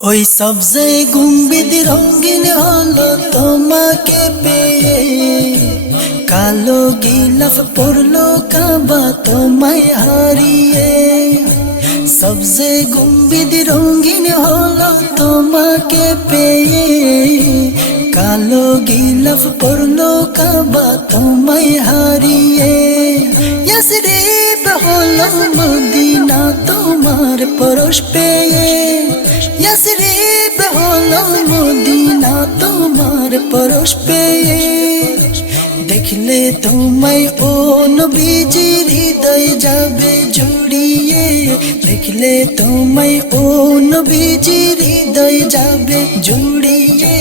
ওই সবজে গুম্বিদ রঙিন হলো তোমাকে পেয়ে, কালো গিলাফ পড়লো কাবা তোমায় হারিয়ে। সবজে গুম্বিদ রঙিন হলো তোমাকে পেয়ে, কালো গিলাফ পড়লো কাবা তোমায় হারিয়ে। ইয়াসরিব হলো মদিনা তোমার পরশ পেয়ে, ইয়াসরিব হলো মদিনা তোমার পরশ পেয়ে। দেখলে তোমায় ও নবীজির হৃদয় যাবে জুড়িয়ে, দেখলে তোমায় ও নবীজির হৃদয় যাবে জুড়িয়ে,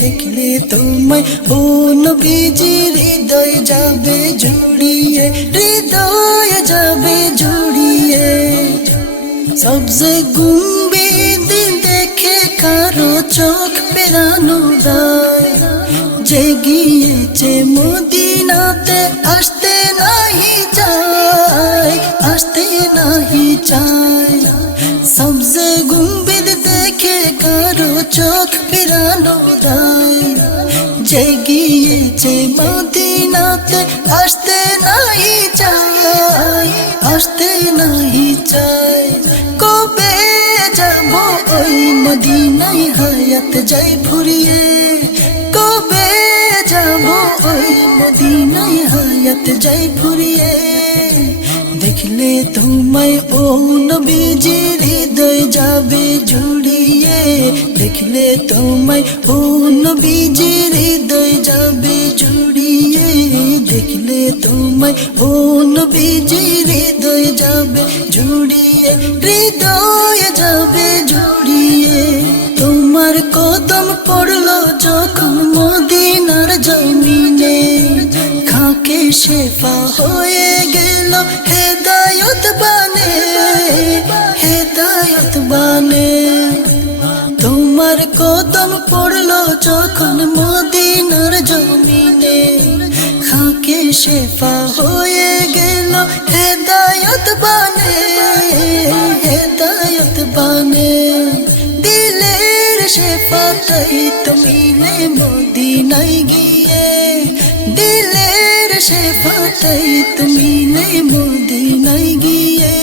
দেখলে তোমায় ও নবীজির হৃদয় যাবে জুড়িয়ে, হৃদয় যাবে জুড়িয়ে। সবজে গুম্বিদ দেখে কারো চোখ পেরানো দায়, যে গিয়েছে মদিনাতে আসতে নাহি চায়, আসতে নাহি চায়। সবজে গুম্বিদ দেখে কারো চোখ পেরানো দায়, যে গিয়েছে মদিনাতে আসতে নাহি চায়, আসতে নাহি চায়। কবে যাব ওই মদিনায় হায়াত যাই ফুরিয়ে, কবে যাব ওই মদিনায় হায়াত যাই ফুরিয়ে। দেখলে তোমায় ও নবীজির হৃদয় যাবে জুড়িয়ে, দেখলে তোমায় ও নবীজির হৃদয় যাবে জুড়িয়ে, দেখলে তোমায় ও নবীজির হৃদয় যাবে জুড়িয়ে, হৃদয় যাবে জুড়িয়ে। তোমার কদম পড়লো যখন মদিনার জমিনে, খাকে শেফা হয়ে গেল হেদায়ত বানে, হেদায়ত বানে। তোমার কদম পড়লো যখন মদিনার জমিনে, খাকে শেফা হয়ে গেল হেদায়ত বানে, হেদায়ত বানে। দিলের শেফাতাই তো মিলে মদিনায় গিয়ে, দিলের শেফাতাই তো মিলে মদিনায় গিয়ে।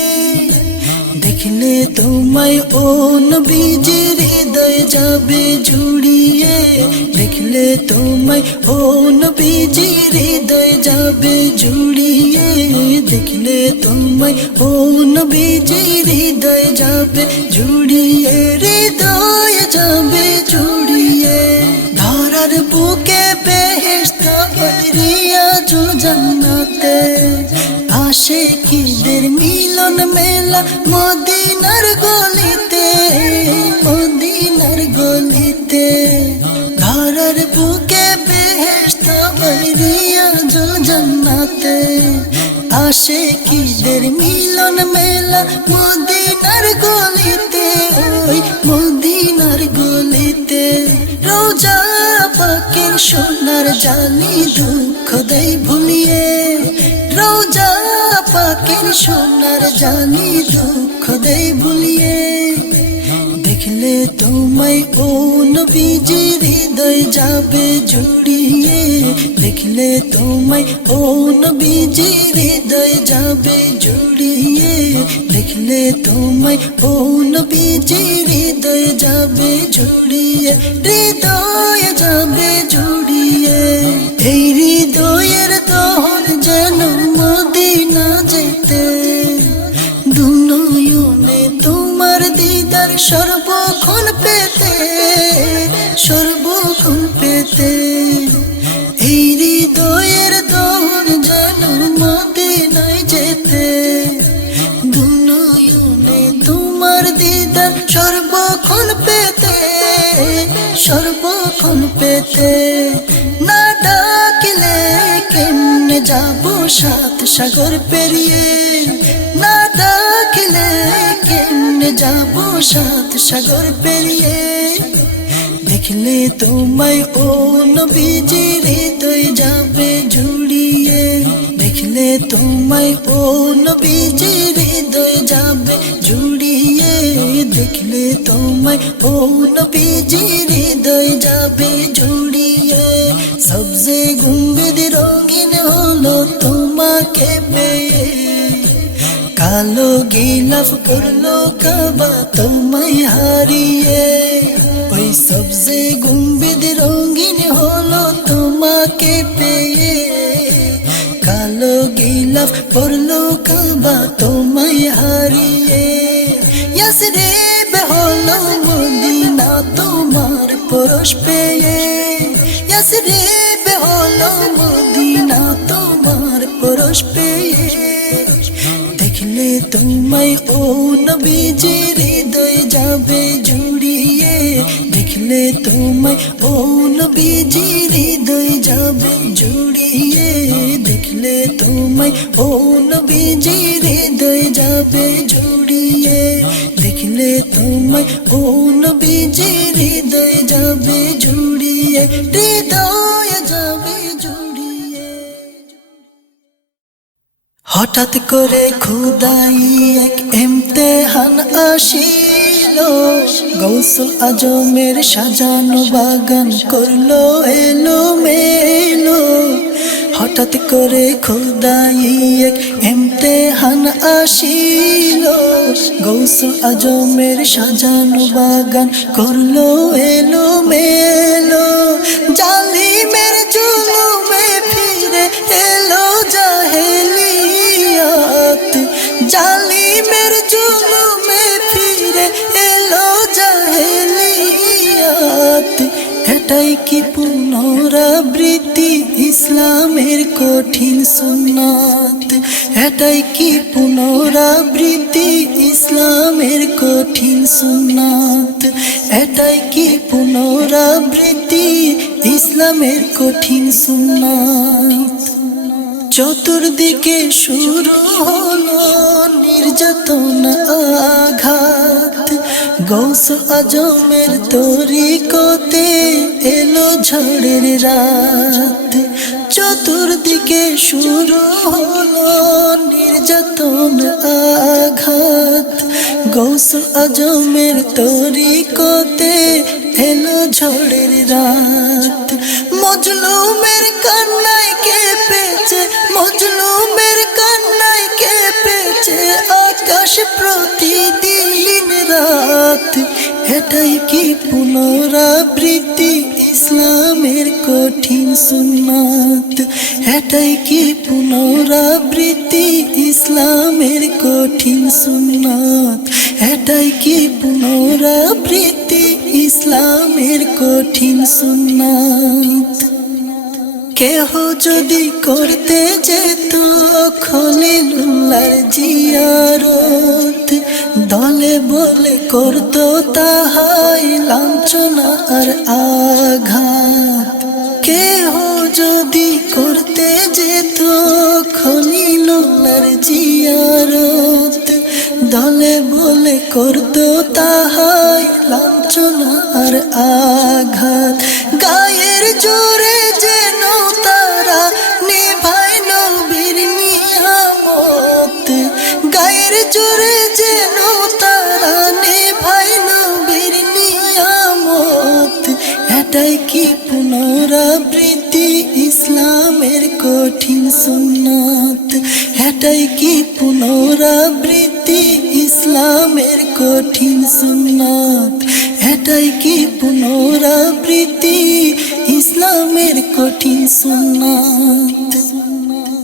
দেখলে তোমায় ও নবীজির হৃদয় যাবে জুড়িয়ে, দেখলে তোমায় ও নবীজির হৃদয় যাবে জুড়িয়ে, দেখলে তোমায় ও নবীজির হৃদয় যাবে জুড়িয়ে, হৃদয় যাবে জুড়িয়ে। ধরার বুকে বেহেশত রিয়াজ জান্নাতে, আশিকীদের মিলন মেলা মদিনার গলিতে, মদিনার গলিতে। ধরার বুকে বেহেশত রিয়াজ জান্নাতে, আশিকীদের মিলন মেলা মদিনার গলিতে, ওই মদিনার গলিতে। রোজা পাকের সোনার জালি দুঃখ দেয় ভুলিয়ে, রোজা পাকের সোনার জালি দুঃখ দেয় ভুলিয়ে। দেখলে তোমায় ও নবীজির হৃদয় যাবে জুড়িয়ে, দেখলে তোমায় ও নবীজির হৃদয় যাবে জুড়িয়ে, দেখলে তোমায় ও নবীজির হৃদয় যাবে জুড়িয়ে, হৃদয় যাবে জুড়িয়ে। এই হৃদয়ের দহন যেন মদিনা যেতে, দুনয়নে তোমার দিদার সর্বক্ষণ পেতে, সর্বক্ষণ পেতে। এই হৃদয়ের দহন যেন মদিনায় যেতে, দুনয়নে তোমার দিদার সর্বক্ষণ পেতে, সর্বক্ষণ পেতে। না ডাকিলে কেমনে যাব সাত সাগর পেরিয়ে, না ডাকিলে কেমনে যাব সাত সাগর পেরিয়ে। দেখলে তোমায় ও নবীজির হৃদয় যাবে জুড়িয়ে, দেখলে তোমায় ও নবীজি হৃদয় যাবে জুড়িয়ে, দেখলে তোমায় ও নবীজি হৃদয় যাবে জুড়িয়ে। সবজে গুম্বিদ রঙিন হলো তোমাকে পেয়ে, কালো গিলাফ করলো কাবা তোমায় হারিয়ে। ওই সবজে গুম্বিদ রঙিন হলো তোমাকে পেয়ে, কালো গিলাফ করলো কাবা তোমায় হারিয়ে। ইয়াসরিব হলো মদিনা তোমার পরশ পেয়ে, ইয়াসরিব হলো মদিনা তোমার পরশ পেয়ে। দেখলে তোমায় ও নবীজি হৃদয় যাবে জুড়িয়ে, দেখলে তোমায় ও নবীজি হৃদয় যাবে জুড়িয়ে, দেখলে তোমায় ও নবীজি হৃদয় যাবে জুড়িয়ে, দেখলে তোমায় ও নবীজি হৃদয় যাবে জুড়িয়ে, হৃদয় যাবে জুড়িয়ে। হঠাৎ করে খোদাই এক ইমতিহান আসিল, গৌসুল আজমের সাজানো বাগান করলো এলোমেলো। হঠাৎ করে খোদাই এক ইমতিহান আসিল, গৌসুল আজমের সাজানো বাগান করলো এলোমেলো। জালিমের জুলুমে ফিরে এলো জাহেলিয়াত, জালিমের জুলুমে ফিরে এলো জাহেলিয়াত। এটাই কি পুনরাবৃত্তি ইসলামের কঠিন সুন্নাত, এটাই কি পুনরাবৃত্তি ইসলামের কঠিন সুন্নাত, এটাই কি পুনরাবৃত্তি ইসলামের কঠিন সুন্নাত। চতুর্দিকে শুরু হলো নির্যাতন আঘাত, গৌসুল আজমের তরিকতে এলো ঝড়ের রাত। চতুর্দিকে শুরু হলো নির্যাতন আঘাত, গৌসুল আজমের তরিকতে এলো ঝড়ের রাত। মজলুমের কান্নায় কেঁপেছে, মজলুমের কান্নায় কেঁপেছে আকাশ প্রতিদিন রাত। এটাই কি পুনরাবৃত্তি ইসলামের কঠিন সুন্নাত, এটাই কি পুনরাবৃত্তি ইসলামের কঠিন সুন্নাত, এটাই কি পুনরাবৃত্তি ইসলামের কঠিন সুন্নাত। কেহ যদি করতে যেত খলিলুল্লাহর জিয়ারত, দলে বলে করত তাহাই লাঞ্ছনা আর আঘাত। কেহ যদি করতে যেত খলিলুল্লাহর জিয়ারত, দলে বলে করত তাহাই লাঞ্ছনা আর আঘাত। গায়ের জোরে যেন তারা নিভায় নবীর নিয়ামত, গায়ের জোরে যেন তারা নিভায় নবীর নিয়ামত। এটাই কি পুনরাবৃত্তি ইসলামের কঠিন সুন্নাত, এটাই কি পুনরাবৃত্তি ইসলামের কঠিন সুন্নাত, এটাই কি পুনরাবৃত্তি ইসলামের কঠিন সুন্নাত।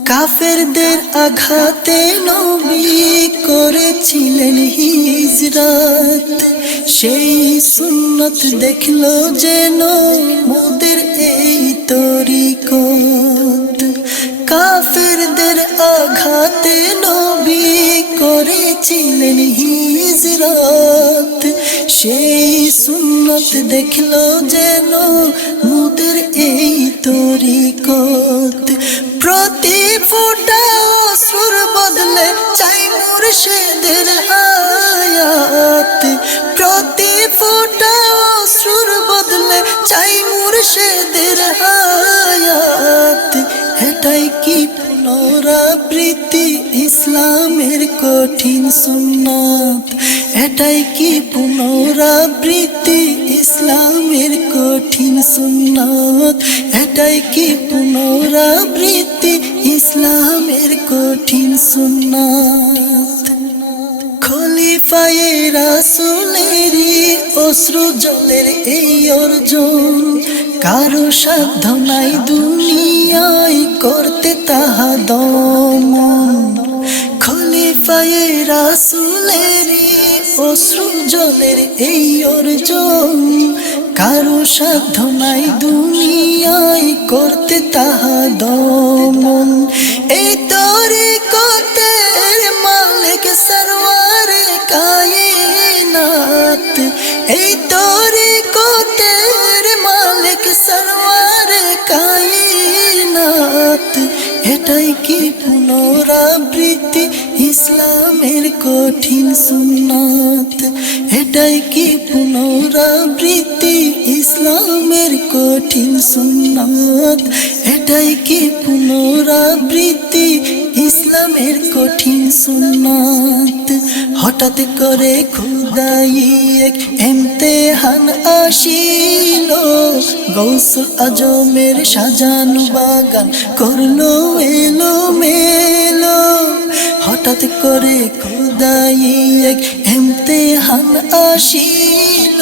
কাফেরদের আঘাতে নবী করেছিলেন হিজরত, সেই সুন্নত দেখলো যেন মোদের এই তরিকত। কাফেরদের আঘাতে নবী করেছিলেন হিজরত, সেই সুন্নত দেখলো যেন মোদের এই তরিকত। প্রতি ফোঁটা অশ্রুর বদলে চাই মুর্শিদের আয়াত, প্রতি ফোঁটা অশ্রুর বদলে চাই মুর্শিদের আয়াত। এটাই কি পুনরা কঠিন সুন্নাত, এটাই কি পুনরাবৃত্তি ইসলামের কঠিন সুন্নাত, এটাই কি পুনরাবৃত্তি ইসলামের কঠিন সুন্নাত। খলিফায়ে রাসূলেরই অশ্রু জলের এই অর্জন, কারো সাধ্য নাই দুনিয়ায় করতে তাহা দমন। খলিফায়ে রাসূলেরই অশ্রু জলের এই অর্জন, কারো সাধ্য নাই দুনিয়ায় করতে তাহা দমন। এই তরিকতের মালিক সরওয়ারে কায়নাত, এই তরিকতের মালিক সরওয়ারে কায়নাত, এটাই কি পুনরাবৃত্তি ইসলামের কঠিন সুন্নাত, এটাই কি পুনরাবৃত্তি ইসলামের কঠিন সুন্নাত, এটাই কি পুনরাবৃত্তি ইসলামের কঠিন সুন্নাত। হঠাৎ করে খোদাই এক ইমতিহান আসিল, গৌসুল আজমের সাজানো বাগান করলো এলোমেলো। হঠাৎ করে খোদাই এক ইমতিহান আসিল,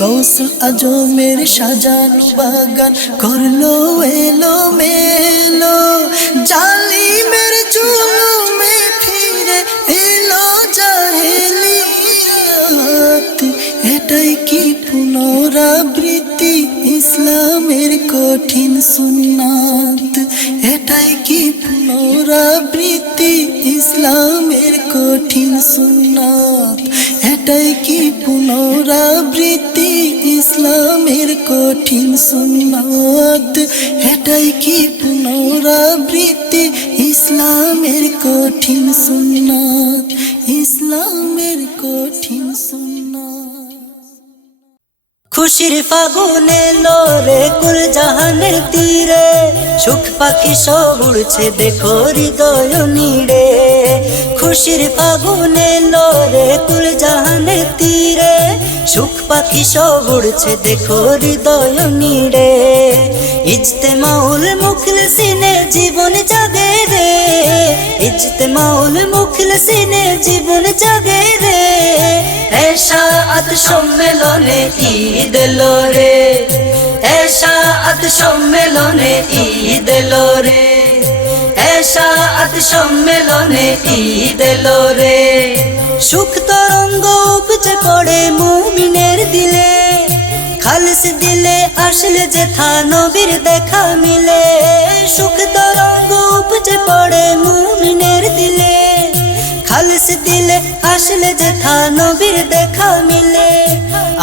গৌসুল আজমের সাজানো বাগান করলো এলোমেলো। জালিমের জুলুমে ফিরে এলো জাহেলিয়াত, এটাই কি পুনরাবৃত্তি ইসলামের কঠিন সুন্নাত, এটাই কি পুনরাবৃত্তি ইসলামের কঠিন সুন্নাত, এটাই কি পুনরাবৃত্তি ইসলামের কঠিন সুন্নাত, এটাই কি পুনরাবৃত্তি ইসলামের কঠিন সুন্নাত, ইসলামের কঠিন সুন্নাত। খুশির ফাগুনে লোরে কুল জাহানের তীরে, সুখ পাখি সব উড়ছে দেখো হৃদয় নীড়ে। খুশির ফাগুনে লোরে কুল জাহানের তীরে, সুখ পাখি সব উড়ছে দেখো হৃদয় নীড়ে। ইজতেমাউল মুখলিসিনে জীবন জাগে রে, ইজতেমাউল মুখলিসিনে জীবন জাগে রে। এশাআত সম্মেলনে ঈদ এলো রে, এশাআত সম্মেলনে ঈদ এলো রে, এশাআত সম্মেলনে ঈদ এলো রে। সুখ তরঙ্গ উপচে পড়ে মুমিনের দিলে, খালিস দিলে আসলে যেথা নবীর দেখা মিলে। সুখ তরঙ্গ উপচে পড়ে মুমিনের দিলে, খালিস দিলে আসলে যেথা নবীর দেখা মিলে।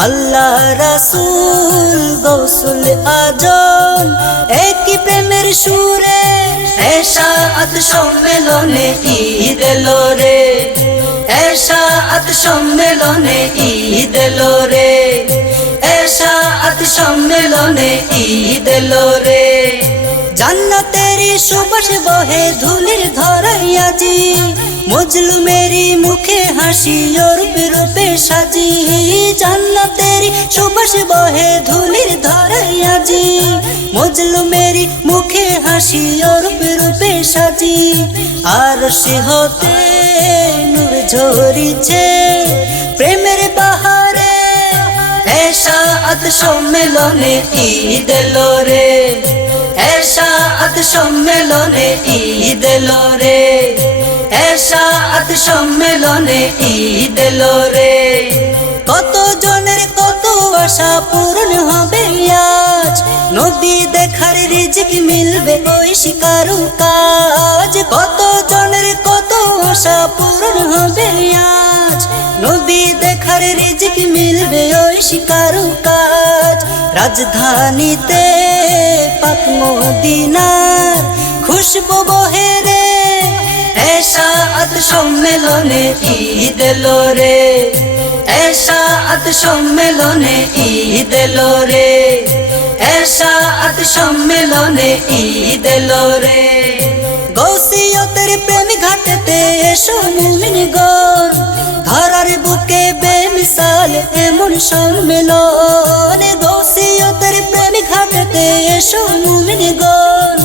আল্লাহ রাসূল গৌসুল আজম একই প্রেমের সুরে, এশাআত সম্মেলনে ঈদ এলো রে, এশাআত সম্মেলনে ঈদ এলো রে, এশাআত সম্মেলনে ঈদ এলো রে। জান্নাতেরি সুবাস বহে ধুলির ধরাই আজি, মজলুমেরি মুখে হাসি রূপে রূপে সাজি। জান্নাতেরি সুবাস বহে ধুলির ধরাই আজি, মজলুমেরি মুখে হাসি রূপে রূপে সাজি। আরশে হতে নূর ঝরিছে প্রেমের বাহারে, এশাআত সম্মেলনে ঈদ এলো রে, এশাআত সম্মেলনে ঈদ এলো রে, এশাআত সম্মেলনে ঈদ এলো রে। কত জনের কত আশা পূরণ হবে আজ, নবী দেখার রিজিক মিলবে ওই শিকারু কাজ। কত জনের কত আশা পূরণ হবে আজ, নবী দেখার রিজিক মিলবে ওই শিকারু কাজ। রাজধানীতে পাক মদিনার খুশবু বহে রে, এশাআত সম্মেলনে ঈদ এলো রে, এশাআত সম্মেলনে ঈদ এলো রে, এশাআত সম্মেলনে ঈদ এলো রে। গৌসিয়তের প্রেম ঘাটতে এসো মুমিনগণ, ধরার বুকে বেমিসাল এমন সম্মেলন। গৌসিয়তের প্রেম ঘাটতে এসো মুমিনগণ,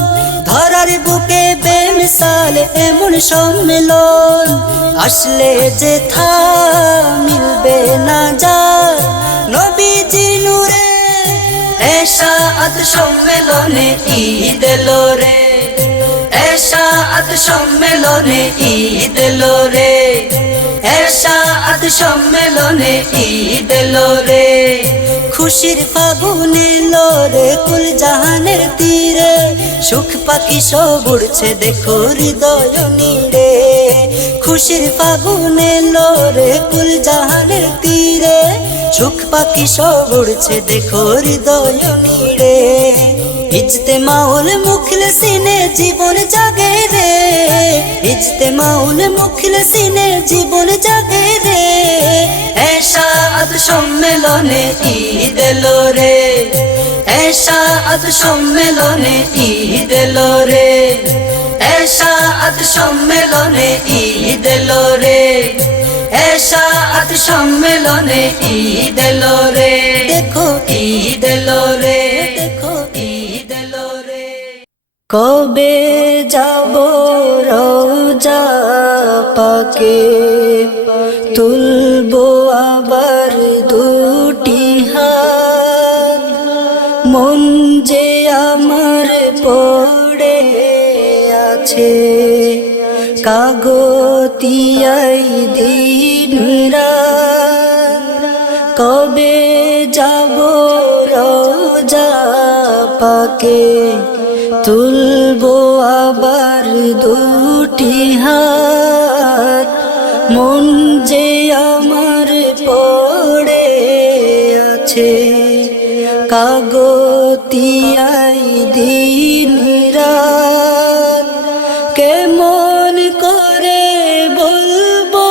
ধরার বুকে বেমিসাল এমন সম্মেলন। আসলে যে থা মিলবে না যার নবীজি নূরে, এশাআত সম্মেলনে ঈদ এলো রে, এশাআত সম্মেলনে ঈদ এলো রে, এশাআত সম্মেলনে ঈদ এলো রে। খুশির ফাগুনে এলো রে কুল জাহানের তীরে, সুখ পাখি সব উড়ছে দেখো হৃদয় নীড়ে। খুশির ফাগুনে এলো রে কুল জাহানের তীরে, সুখ পাখি সব উড়ছে দেখো হৃদয় নীড়ে। ইজতেমাউল মুখলিসিনে জীবন জাগে রে, ইজতেমাউল মুখলিসিনে জীবন জাগে রে। এশাআত সম্মেলনে ঈদ এলো রে, এশাআত সম্মেলনে ঈদ এলো রে, এশাআত সম্মেলনে ঈদ এলো রে, এশাআত সম্মেলনে ঈদ এলো রে। দেখো ঈদ এলো রে, দেখো ঈদ এলো রে। কবে যাব রওজা পাকে, তুলবো আবার দুটি হাত, মন যে আমার পড়ে আছে কাগতিয়াই দিন রাত। কবে যাব রওজা পাকে, তুলবো আবার দুটি হাত, মন যে আমার পড়ে আছে কাগতিয়াই দিন রাত। কেমন করে বলবো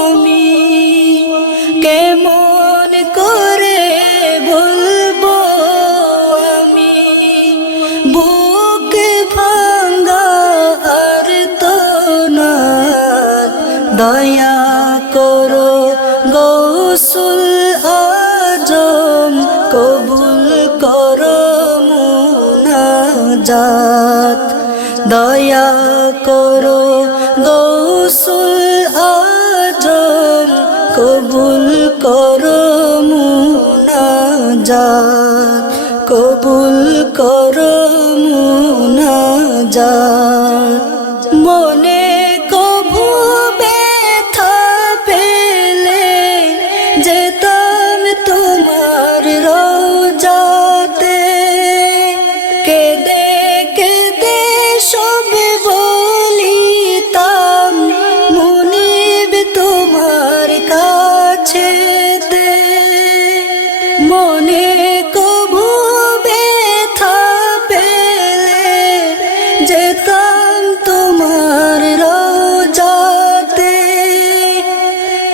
আমি, কেমন করে বলবো আমি, বুক ভাঙ্গা আর তো না। দয়া করো গৌসুল আজম, কবুল করো মুনাজাত। দয়া করো গৌসুল আজম, কবুল করো মুনাজাত, কবুল করো মুনাজাত। মনে কভু ব্যথা পেলে যেতাম তোমার রওজাতে, কেঁদে কেঁদে সব বলিতাম মুনিব তোমার কাছেতে। মনে কভু ব্যথা পেলে যেতাম তোমার রওজাতে,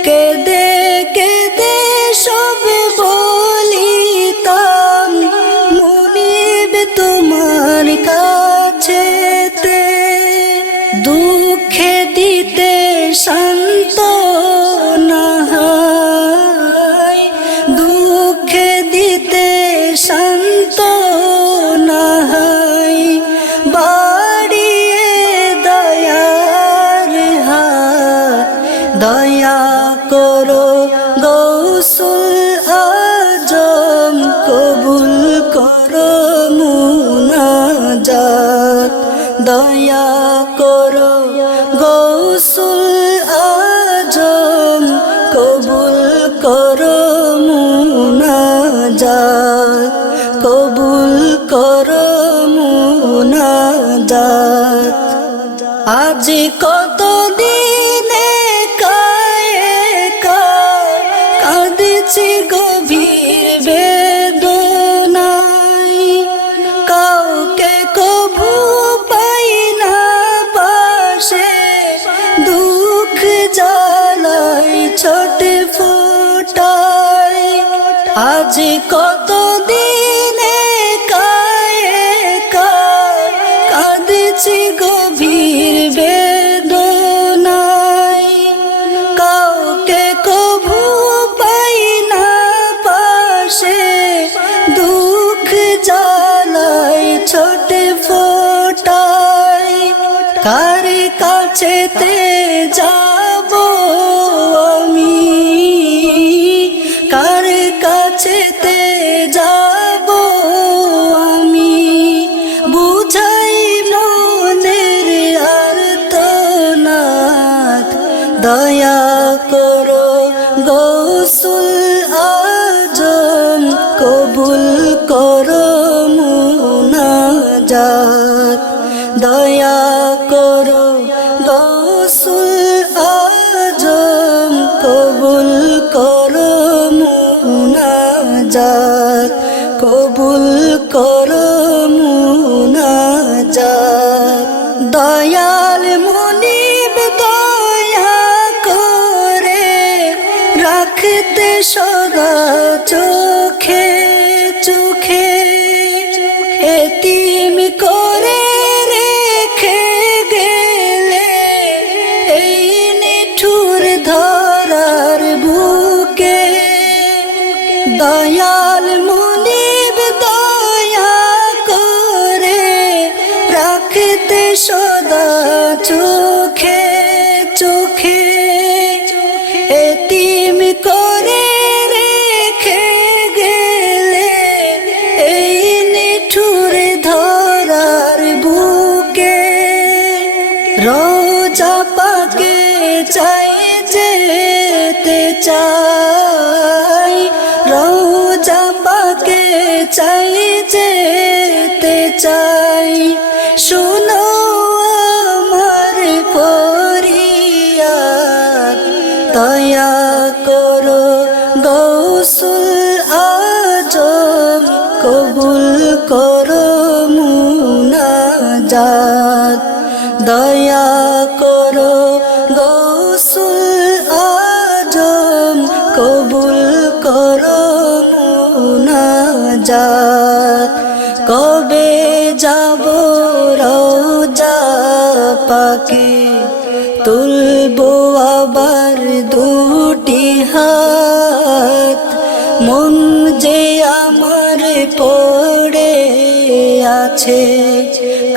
কেঁদে কেঁদে সব বলিতাম মুনিব তোমার কাছেতে। দুঃখে দিতে সান্ত্বনা হয়, দুঃখে দিতে সান্ত্বনা হয়, বাড়িয়ে দয়ার হাত। দয়া করো গৌসুল আজম, কবুল করো মুনাজাত। দয়া করো গৌসুল আজম, কবুল করো মুনাজাত, কবুল করো মুনাজাত। আজ কত দিনে কাঁদছি গভীর বেদনায়, কাউকে কভু পাই না পাশে, দুঃখ জ্বালাই ছোটে ফোটায়। আজ কত দিনে কাঁদছি গভীর কাছেতে যাব আমি, কার কাছেতে যাব আমি, বুঝাই মনের আর্তনাদ, দয়া করো গৌসুল আজম, কবুল করো মুনাজাত, দয়া করো গৌসুল আজম, কবুল করো মুনাজাত, কবুল করো মুনাজাত। দয়াল মুনিব দয়া করে রাখতে সদা চোখে চোখে, এতিম করে রেখে গেলে এই নিঠুর ধরার বুকে। দয়াল মুনিব দয়া করে রাখতে সদা চোখে চোখে, এতিম করে রেখে গেলে এই নিঠুর ধরার বুকে। রোজা পাকে চাই যেতে চাই, রোজা পাকে চাই যেতে চাই, শোনো আমার ফরিয়াদ, দয়া করো গৌসুল আজম, কবুল করো মুনাজাত, দয়া করো গৌসুল আজম, কবুল করো মুনাজাত। কবে যাব রওজা পাকে, তুলবো আবার দুটি হাত, মন যে আমার পড়ে আছে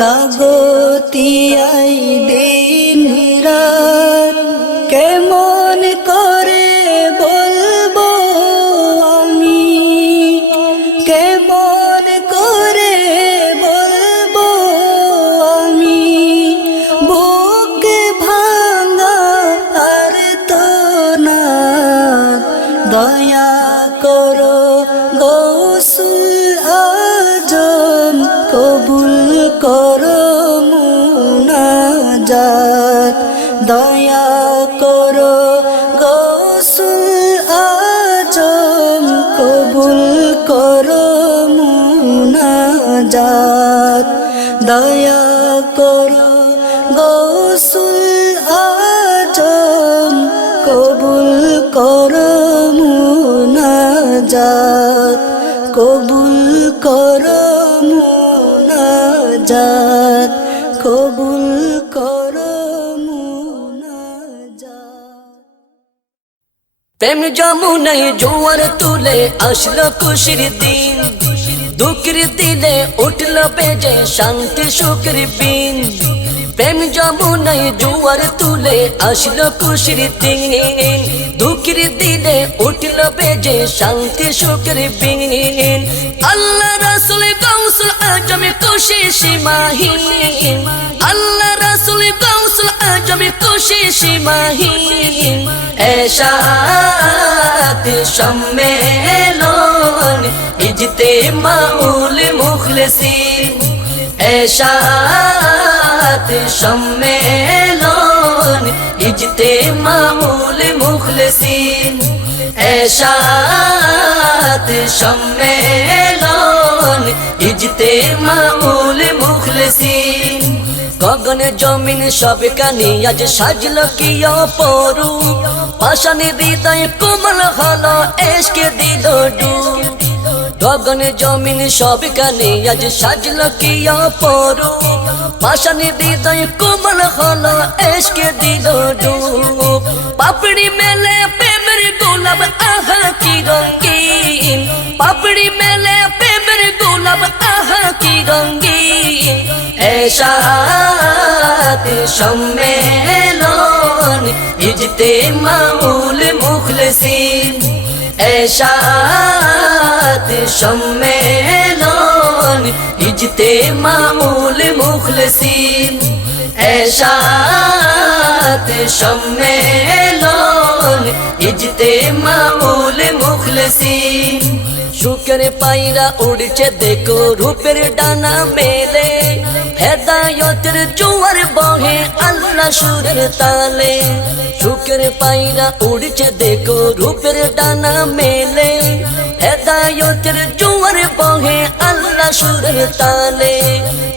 কাগতিয়াই দিন রাত, কেমন করে বলবো আমি, কেমন করে বলবো আমি, বুক ভাঙা আর তো না, দয়া করো গৌসুল আজম, কবুল করো মুনাজাত, দয়া করো গৌসুল আজম, কবুল করো মুনাজাত, দয়া করো গৌসুল আজম, কবুল করো মুনাজাত, কবুল করো মুনাজাত, কবুল করো মুনাজাত। প্রেম যমুনায় জোয়ার তুলে আসলো খুশির দিন, দুঃখের দিলে উঠলো বেজে শান্তি সুখের বিন। প্রেম যমুনায় জোয়ার তুলে আসলো খুশির দিন, দুঃখের দিলে উঠলো বেজে শান্তি সুখের বিন। আল্লাহ রাসূল গাউসুল আজম খুশি সীমাহীন, আল্লাহ রাসূল গাউসুল আজম খুশি সীমাহীন। এরশাদ সম্মেলন ইজতেমাউল মুখলিসিন, এরশাদ সম্মেলন ইজতেমাউল মুখলিসিন, এরশাদ সম্মেলন ইজতেমাউল মুখলিসিন। গগন জমিন সব কানি আজ সাজলো কি অপরূপ, পাষাণী হৃদয় কোমল হলো এসকে দিল ডুব। গগন জমিন সব কানি আজ সাজলো কি অপরূপ, পাষাণী হৃদয় কোমল হলো এসকে দিল ডুব। পাপড়ি মেলে প্রেমের গোলাপ আহা কি রঙিন, পাপড়ি মেলে প্রেমের গোলাপ আহা কি রঙিন। এরশাদ সম্মেলন ইজতেমাউল মুখলিসিন এরশাদ সম্মেলন ইজতেমাউল মুখলিসিন এরশাদ সম্মেলন ইজতেমাউল মুখলিসিন শুকর পায়রা উড়ছে দেখো রূপের ডানা মেলে হেদায়তের জোয়ার বহে আল্লাহ সুরের তালে শুকর পায়রা উড়ছে দেখো রূপের ডানা মেলে হেদায়তের জোয়ার বহে আল্লাহ সুরের তালে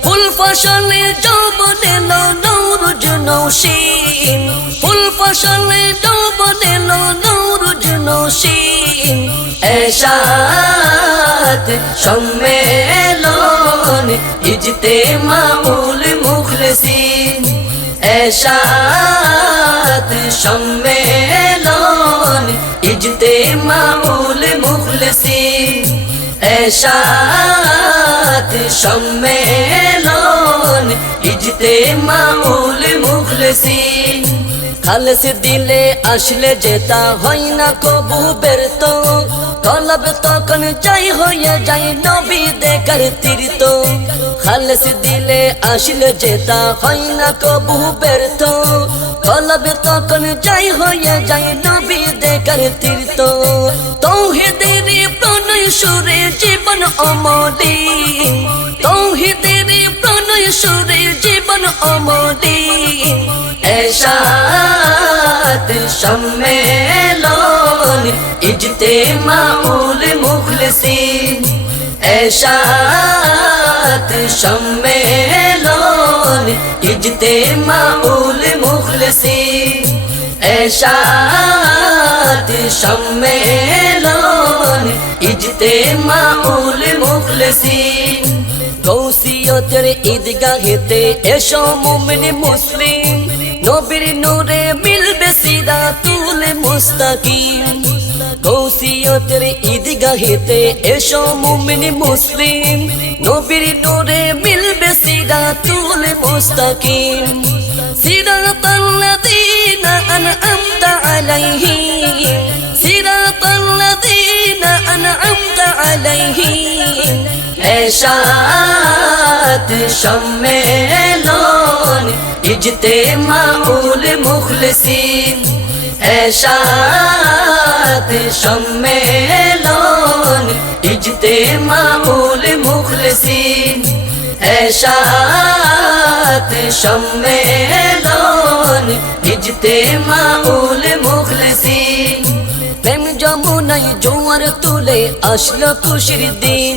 ফুল ফসলে যৌবনে নৌরুজ নৌশিন ফুল ফসলে যৌবনে নৌরুজ নৌশিন এরশাদ সম্মেলন ইজতেমাউল মুখলিসিন এরশাদ সম্মেলন ইজতেমাউল মুখলিসিন এরশাদ সম্মেলন ইজতেমাউল মুখলিসিন খালেস দিলে আসলে যেতা হয় না কবু ব্যর্থ তলব তখন চাই হয়ে যায় নবী দেখার তীর্থ খালেস দিলে আসলে যেতা হয় না কবু ব্যর্থ তলব তখন চাই হয়ে যায় নবী দেখার তীর্থ তৌহিদের প্রণয় সুরে জীবন অমলিন তৌহিদের প্রণয় সুরে জীবন অমলিন এরশাদ সম্মেলন ইজতেমাউল মুখলিসিন এরশাদ সম্মেলন ইজতেমাউল মুখলিসিন এরশাদ সম্মেলন ইজতেমাউল মুখলিসিন গৌসিয়তের ঈদগাহেতে এসো মুমিন মুসলিম নবীর নূরে মিলবে সিরাতুল মুস্তাকিম গৌসিয়তের ঈদগাহেতে এসো মুমিন মুসলিম নবীর নূরে মিলবে সিরাতুল মুস্তাকিম সিরাতাল্লাযীনা আন'আমতা আলাইহিম সিরাতাল্লাযীনা আন'আমতা আলাইহিম এরশাদ সম্মেলন ইজতেমাউল মুখলিসিন এরশাদ সম্মেলন ইজতেমাউল মুখলিসিন এরশাদ সম্মেলন ইজতেমাউল মুখলিসিন প্রেম যমুনায় জোয়ার তুলে আসলো খুশির দিন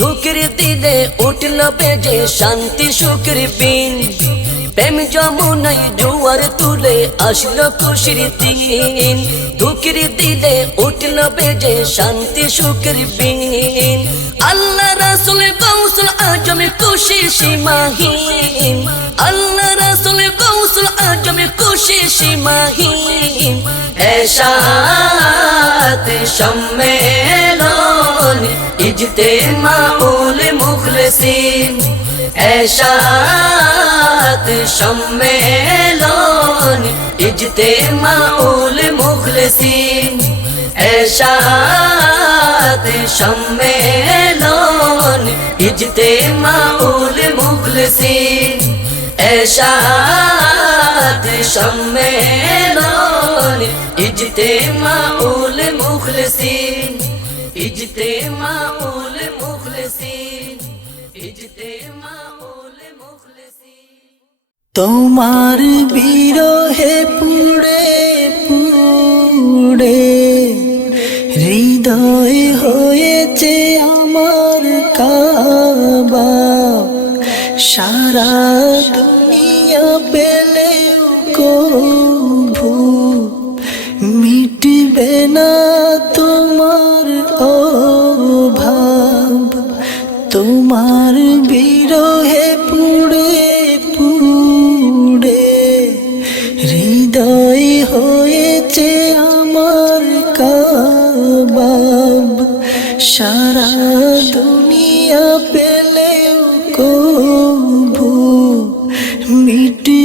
দুঃখের দিলে উঠল বেজে শান্তি সুখের বিন প্রেম যমুনায় জোয়ার তুলে আসলো খুশির দিন দুঃখের দিলে উঠল বেজে শান্তি সুখের বিন আল্লাহ রাসূল গৌসুল আজম খুশি সীমাহীন আল্লাহ রাসূল গৌসুল আজম খুশি সীমাহীন এরশাদ সম্মেলন ইজতেমাউল মুখলিসিন এরশাদ সম্মেলন ইজতেমাউল মুখলিসিন এরশাদ সম্মেলন ইজতেমাউল মুখলিসিন এরশাদ সম্মেলন ইজতেমাউল মুখলিসিন ইজতেমাউল মুখলিসিন ইজতেমাউল মুখলিসিন তোমার বিরহে পুড়ে পুড়ে হৃদয় হয়েছে আমার কাবা সারা দুনিয়া পেলে কভু মিটবে না তোমার অভাব তোমার বিরহে পুড়ে পুড়ে হৃদয় হয়েছে আমার কাবাব সারা দুনিয়া পেলেও কভু মিটবে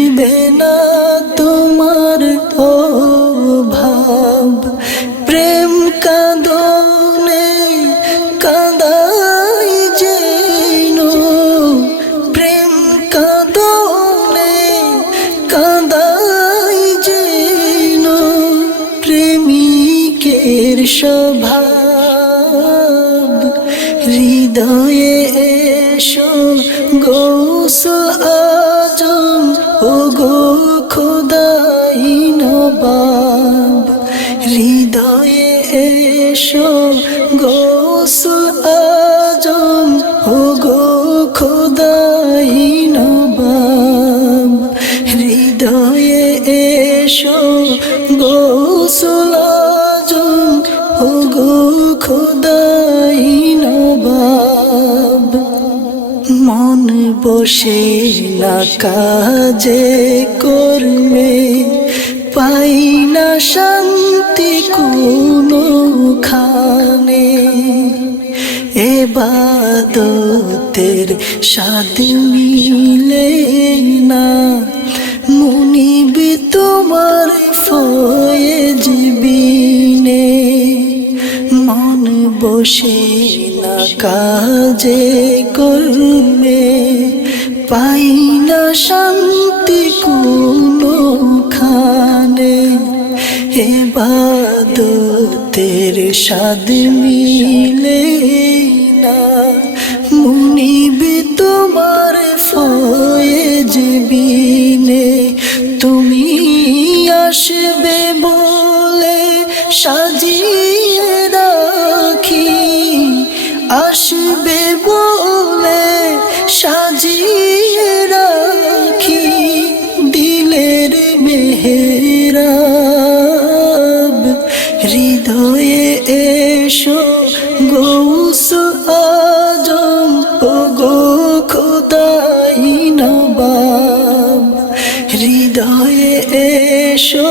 ভাব হৃদয়ে এসো গৌসুল আজম ও গো খোদাই নবাব হৃদয়ে এসো গৌসুল আজম ও গো খোদাই নবাব হৃদয়ে এসো গৌসুল আজম ও গো খোদাই নবাব মন বসে না কাজে কর্মে পাই না শান্তি কোনো খানে এবাদতের স্বাদ মিলে না মুনিব তোমার ফয়েজ বিনে মন বসে না কাজে কর্মে পাই না শান্তি কোনো খানে এবাদতের স্বাদ মিলে না মুনিব তোমার ফয়েজ বিনে তুমি আসবে বলে সাজিয়ে রাখি আসবে বলে সাজিয়ে রাখি দিলের মেহরাব হৃদয়ে এসো গৌসুল আজম ও গো খোদাই নবাব হৃদয়ে এসো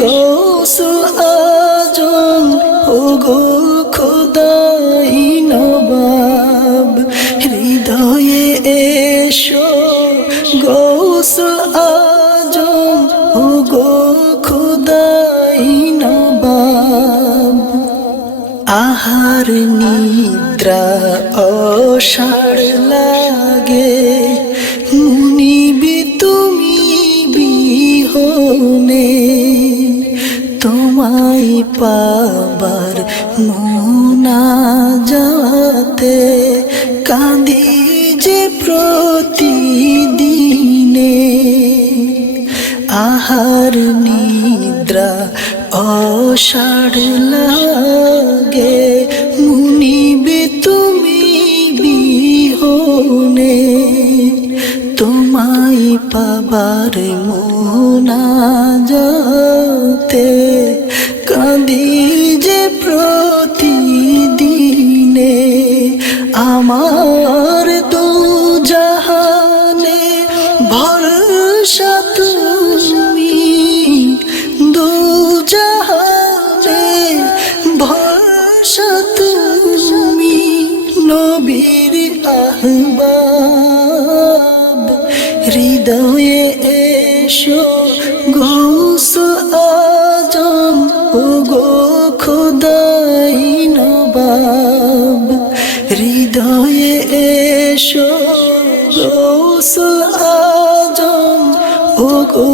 গৌসুল আজম ও গো খোদাই নবাব হৃদয়ে এসো গৌসুল আজম ও গো খোদাই নবাব আহার নিদ্রা অসাড় লাগে মুনিব তুমি বিহনে তোমায় পাবার মোনাজাতে কাঁদি যে প্রতিদিনে আহার নিদ্রা অসাড় লাগে মুনিব তুমি বিহনে তোমায় পাবার মোনাজাতে কাঁদি যে প্রতিদিনে আমার দু জাহানে ভরসা তুমি দু জাহানে ভরসা তুমি নবীর আহবাব হৃদয়ে এসো গৌসুল আজম ও গো খোদাই নবাব হৃদয়ে এসো গৌসুল আজম ও গো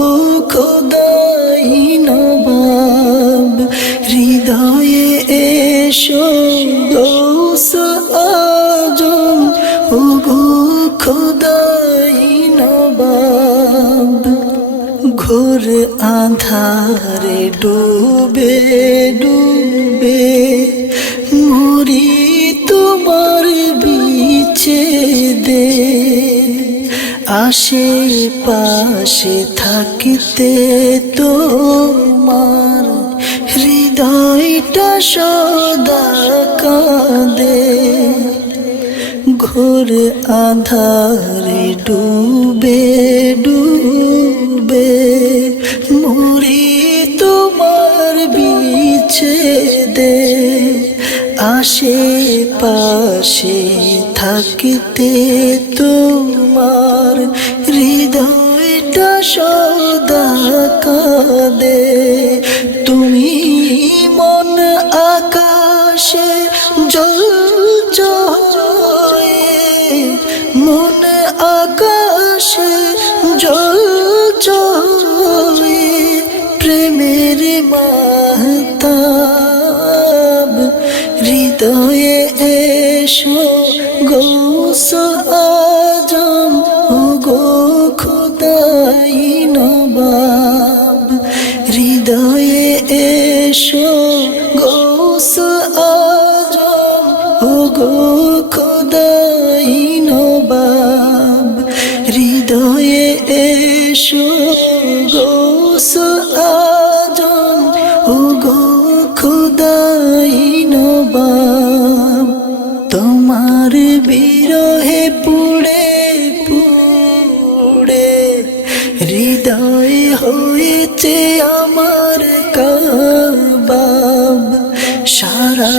খোদাই নবাব হৃদয়ে এসো গৌসুল আজম ও গো খোদাই নবাব ঘোর আঁধারে ডুবে ডুবে মরি তোমার বিছে দে আশেপাশে থাকতে তোমার হৃদয়টা সদা কাঁদে ঘোর আঁধারে ডুবে ডুবে মরি তোমার বিছে দে আশেপাশে থাকতে তোমার হৃদয়টা সদা কাঁদে তুমি মন আকাশে জল জলে মন আকাশে জল জলে প্রেমের মাহতাব হৃদয়ে এসো গৌস আজম ও গো খোদাই নবাব হৃদয়ে এসো গৌস আজম ও গো খোদাই নবাব হৃদয়ে এসো গৌস আজম ও গো খোদাই নবাব তোমার বিরহে পুড়ে পুড়ে হৃদয় হয়েছে আমার কাবাব সারা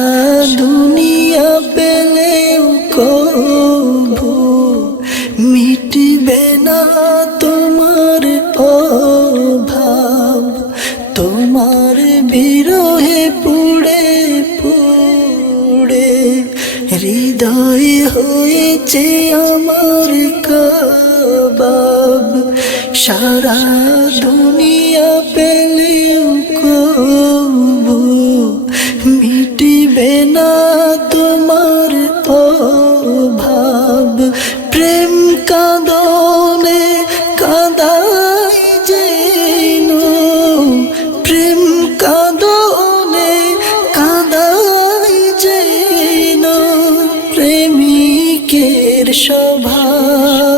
দুনিয়া পেলেও কভু মিটবে না তোমার অভাব তোমার বিরহে পুড়ে পুড়ে হৃদয় হয়েছে আমার কাবাব সারা দুনিয়া পেলেও কভু মিটবে না তোমার অভাব প্রেম কাঁদনে কাঁদাই যেন প্রেম কাঁদনে কাঁদাই যেন প্রেমিকের স্বভাব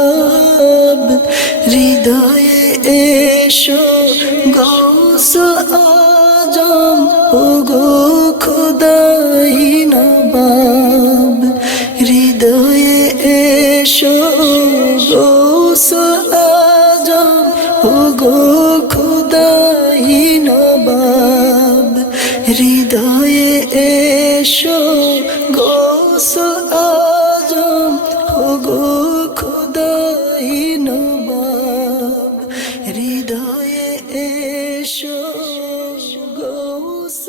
হৃদয়ে এসো গৌস আজম ও গো খোদাই নবাব হৃদয়ে এসো গৌস আজম ও গো খোদাই নবাব হৃদয়ে এসো গৌস আজম ও গো খোদাই নবাব হৃদয়ে এসো গৌস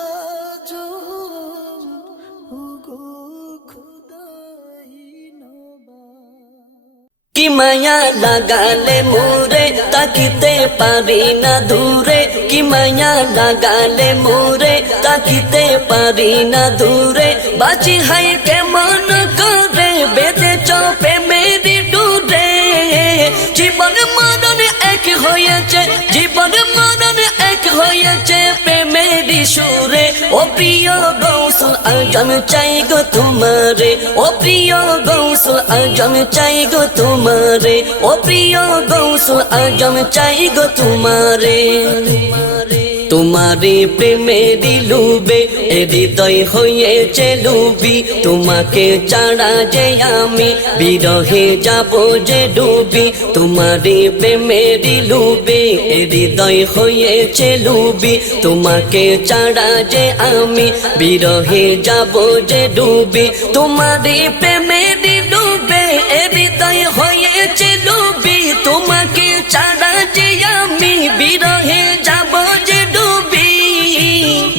আজম ও গো খোদাই নবাব কি মায়া লাগালে মোরে তাকিতে পারি না দূরে কি মায়া লাগালে মোরে তাকিতে পারি না দূরে বাঁচি হাই কেমন করে বেঁধে চপে মেরি ডুরে জীবন মরণ এক হয়েছে জীবন মরণ এক হয়েছে প্রেমেরি সুরে ও প্রিয় গৌসুল আজম চাই গো তোমারে ও প্রিয় গৌসুল আজম চাই গো তোমারে ও প্রিয় গৌসুল আজম চাই গো তোমারে তোমারে প্রেমেরি লুবে হৃদয় হয়েছে লুবি তোমাকে ছাড়া যে আমি বিরহে যাব যে ডুবি তোমারে প্রেমেরি লুবে হৃদয় হয়েছে লুবি তোমাকে ছাড়া যে আমি বিরহে যাব যে ডুবি তোমারে প্রেমেরি লুবে হৃদয় হয়েছে লুবি তোমাকে ছাড়া যে আমি বিরহে যাব যে ডুবি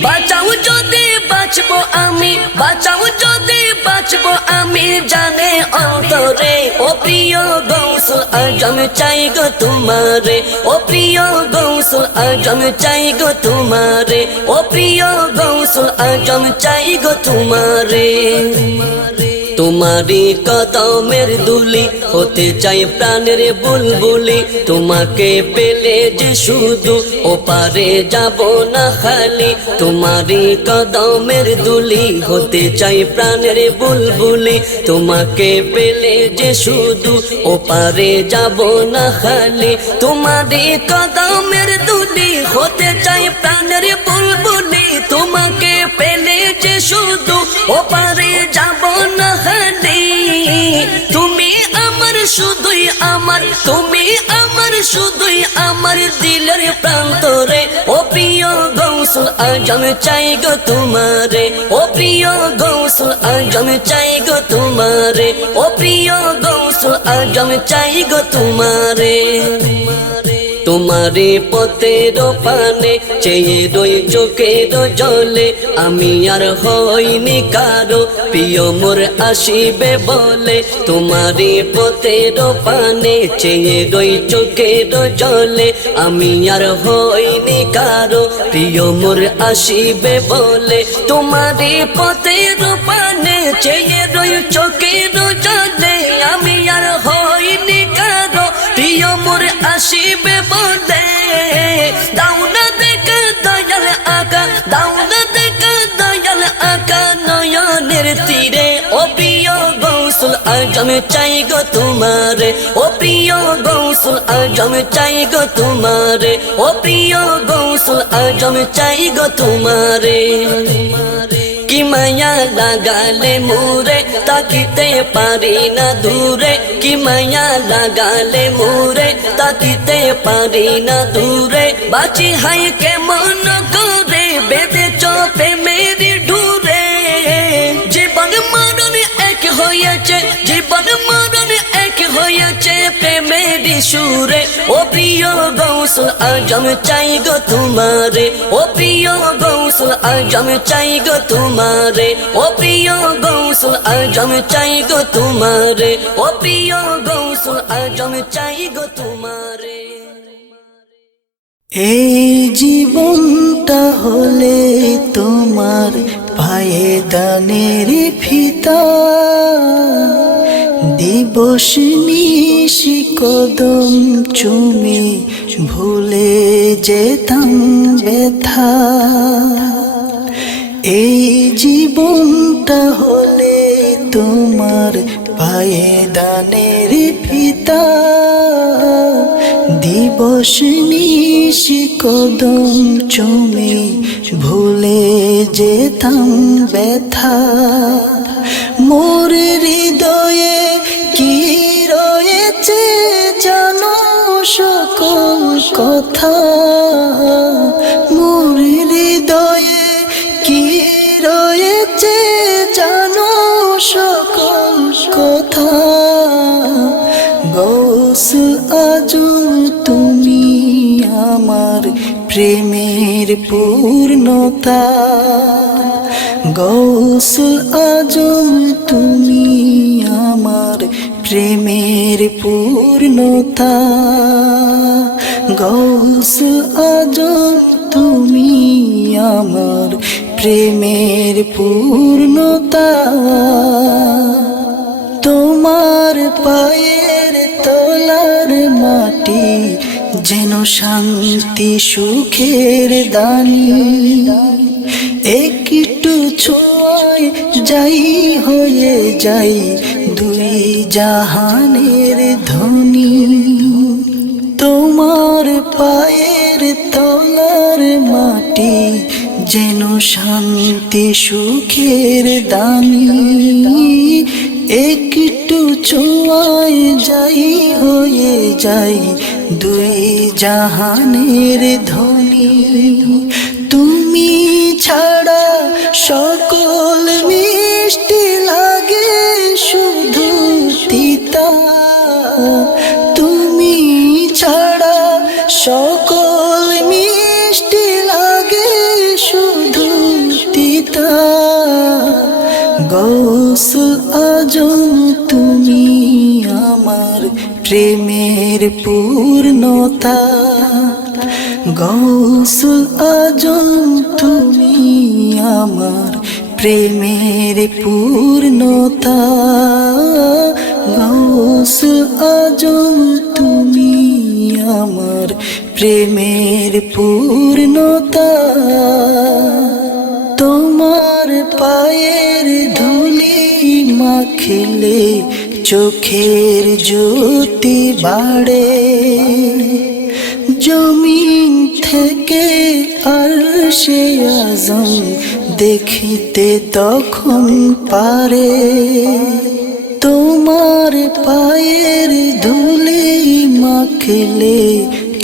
বাঁচাও যদি বাঁচবো আমি বাঁচাও যদি বাঁচবো আমি জানে অন্তরে ও প্রিয় গৌসুল আজম চাই গো তোমারে ও প্রিয় গৌসুল আজম চাই গো তোমারে ও প্রিয় গৌসুল আজম চাই গো তোমারে তোমারি কদমের দুলি হতে চাই প্রাণের বুলবুলি তোমাকে পেলে যে শুধু ওপারে যাব না খালি তোমারি কদমের দুলি হতে চাই প্রাণের বুলবুলি তোমাকে পেলে যে শুধু ওপারে যাব না খালি তোমারি কদমের দুলি হতে চাই প্রাণের বুলবুলি তোমাকে পেলে যে শুধু ওপারে যাব না খালি তুমি আমার শুধুই আমার তুমি আমার শুধুই আমার দিলের প্রান্তরে ও প্রিয় গৌসুল আজম চাই গো তোমারে ও প্রিয় গৌসুল আজম চাই গো তোমারে ও প্রিয় গৌসুল আজম চাই গো তোমারে তোমারে পথের পানে চেয়ে রই চোখের জলে আমি আর হইনি কারো প্রিয় মোর আসিবে বলে তোমারে পথের পানে চেয়ে রই চোখের জলে আমি আর হইনি কারো প্রিয় মোর আসিবে বলে তোমারে পথের পানে চেয়ে রই চোখের জলে আমি আর হইনি কারো প্রিয় মোর আসিবে বলে দাও না দেখা দয়াল আকা দাও না দেখা দয়াল আকা নয়নের তীরে ও প্রিয় গৌসুল আজম চাই গো তোমারে ও প্রিয় গৌসুল আজম চাই গো তোমারে ও প্রিয় গৌসুল আজম চাই গো তোমারে কি মায়া লাগালে মোরে তাকিতে পারি না দূরে কি মায়া লাগালে মোরে তাকিতে পারি না দূরে বাঁচি হাই কেমন করে বেঁধে চপে মেরি ডুরে জীবন মরণ এক হয়েছে জীবন মরণ এক হয়েছে প্রেমেরই সুরে ও প্রিয় গৌসুল আজম চাই গো তোমারে ও প্রিয় গৌসুল আজম চাই গো তোমারে ও প্রিয় গৌসুল আজম চাই গো তোমারে ও প্রিয় গৌসুল আজম চাই গো তোমারে এই জীবনটা হলে তোমার পায়ে দানের ফিতা দিবস নিশি কদম চুমে ভুলে যেতাম ব্যথা এই জীবনটা হলে তোমার পায়ে দানের ফিতা দিবস নিশি কদম চুমে ভুলে যেতাম ব্যথা মোর হৃদয়ে কি রয়েছে জানো সকল কথা মোর হৃদয়ে কি রয়েছে জানো সকল কথা গৌসুল আজম তুমি আমার প্রেমের পূর্ণতা গৌসুল আজম তুমি আমার প্রেমের পূর্ণতা গৌসুল আজম তুমি আমার প্রেমের পূর্ণতা তোমার পায়ের তলার মাটি যেন শান্তি সুখের দানি একটু ছোঁয়ায় যাই হয়ে যাই দুই জাহানের ধনী তোমার পায়ের তলার মাটি যেন শান্তি সুখের দানি একটু ছোঁয়ায় যাই হয়ে যাই দুই জাহানের ধনী তুমি ছাড়া সকল মিষ্টি লাগে শুধু তিতা তুমি ছাড়া সকল মিষ্টি লাগে শুধু তিতা গৌসুল আজম তুমি আমার প্রেমের পূর্ণতা গৌসুল আজম তুমি আমার প্রেমের পূর্ণতা গৌসুল আজম তুমি আমার প্রেমের পূর্ণতা তোমার পায়ের ধুলি মাখলে চোখের জ্যোতি বাড়ে জমিন থেকে আরশে আজম দেখিতে তখন পারে তোমার পায়ের ধুলি মাখলে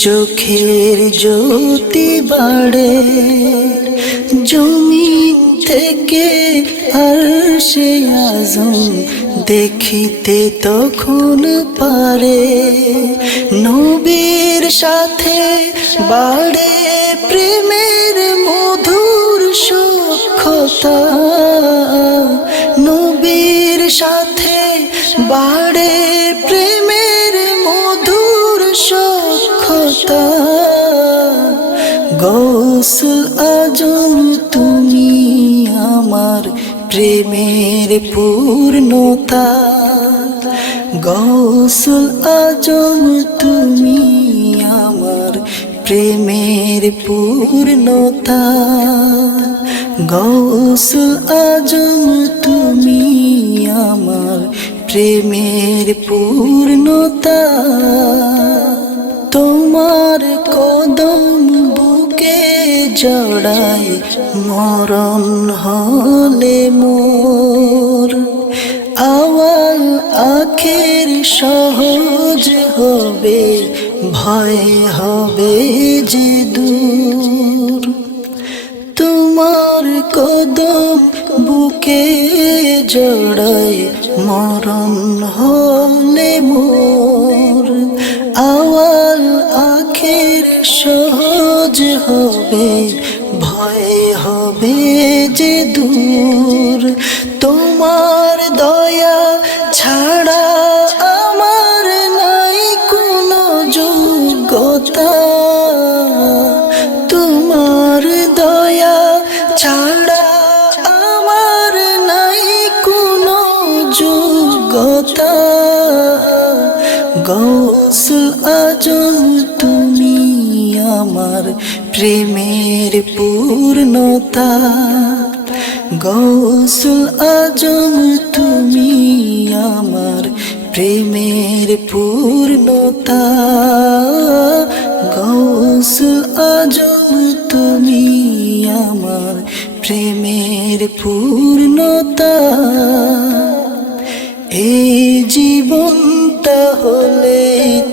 চোখের জ্যোতি বাড়ে জমিন থেকে আর আরশে আযম দেখিতে তখন পারে, নবীর সাথে বাড়ে প্রেমের মধুর সখ্যতা, নবীর সাথে বাড়ে প্রেমের মধুর সখ্যতা। গৌসুল আজম তুমি আমার প্রেমের পূর্ণতা, গৌসুল আজম তুমি আমার প্রেমের পূর্ণতা, গৌসুল আজম তুমি আমার প্রেমের পূর্ণতা। তোমার কদম বুকে জড়াই মরণ হলে মোর, আওয়াল আখের সহজ হবে ভয় হবে যে দূর। তোমার কদম বুকে জড়াই মরণ হলে মোর, আওয়াল আখের সহজ হবে ভয় হবে যে দূর। তোমার দয়া ছাড়া আমার নাই কোনো যোগ্যতা, তোমার দয়া ছাড়া আমার নাই কোনো যোগ্যতা। গৌসুল আজম তুমি আমার প্রেমের পূর্ণতা, গৌসুল আজম তুমি আমার প্রেমের পূর্ণতা, গৌসুল আজম তুমি আমার প্রেমের পূর্ণতা। এই জীবনটা হলে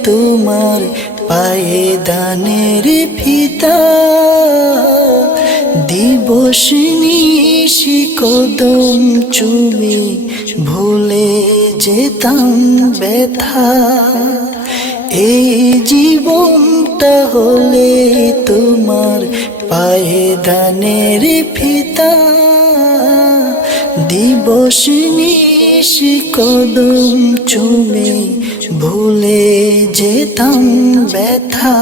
তোমার পায়ে দানের ফিতা, দিবস নিশি কদম চুমে ভুলে যেতাম ব্যথা। এই জীবনটা হলে তোমার পায়ে দানের ফিতা, দিবস নিশি কদম চুমে ভুলে যেতাম ব্যথা।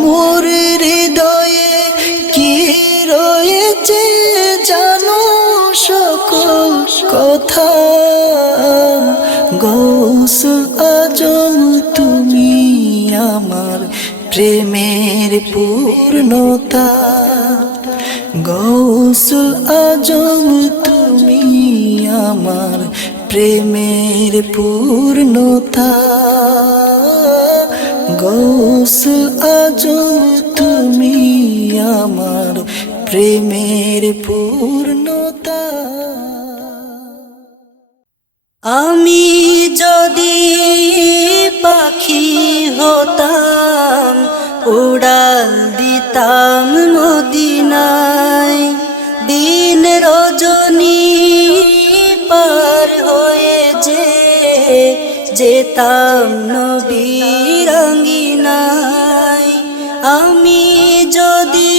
মোর হৃদয়ে কি রয়েছে জানো সকল কথা, গৌসুল আজম তুমি আমার প্রেমের পূর্ণতা, গৌসুল আজম তুমি আমার প্রেমের পূর্ণতা, গৌসুল আজম তুমি আমার প্রেমের পূর্ণতা। আমি যদি পাখি হতাম উড়াল দিতাম মদিনায়, দিন রজনী পার হয়ে যেতাম নবীর আঙ্গিনায়। আমি যদি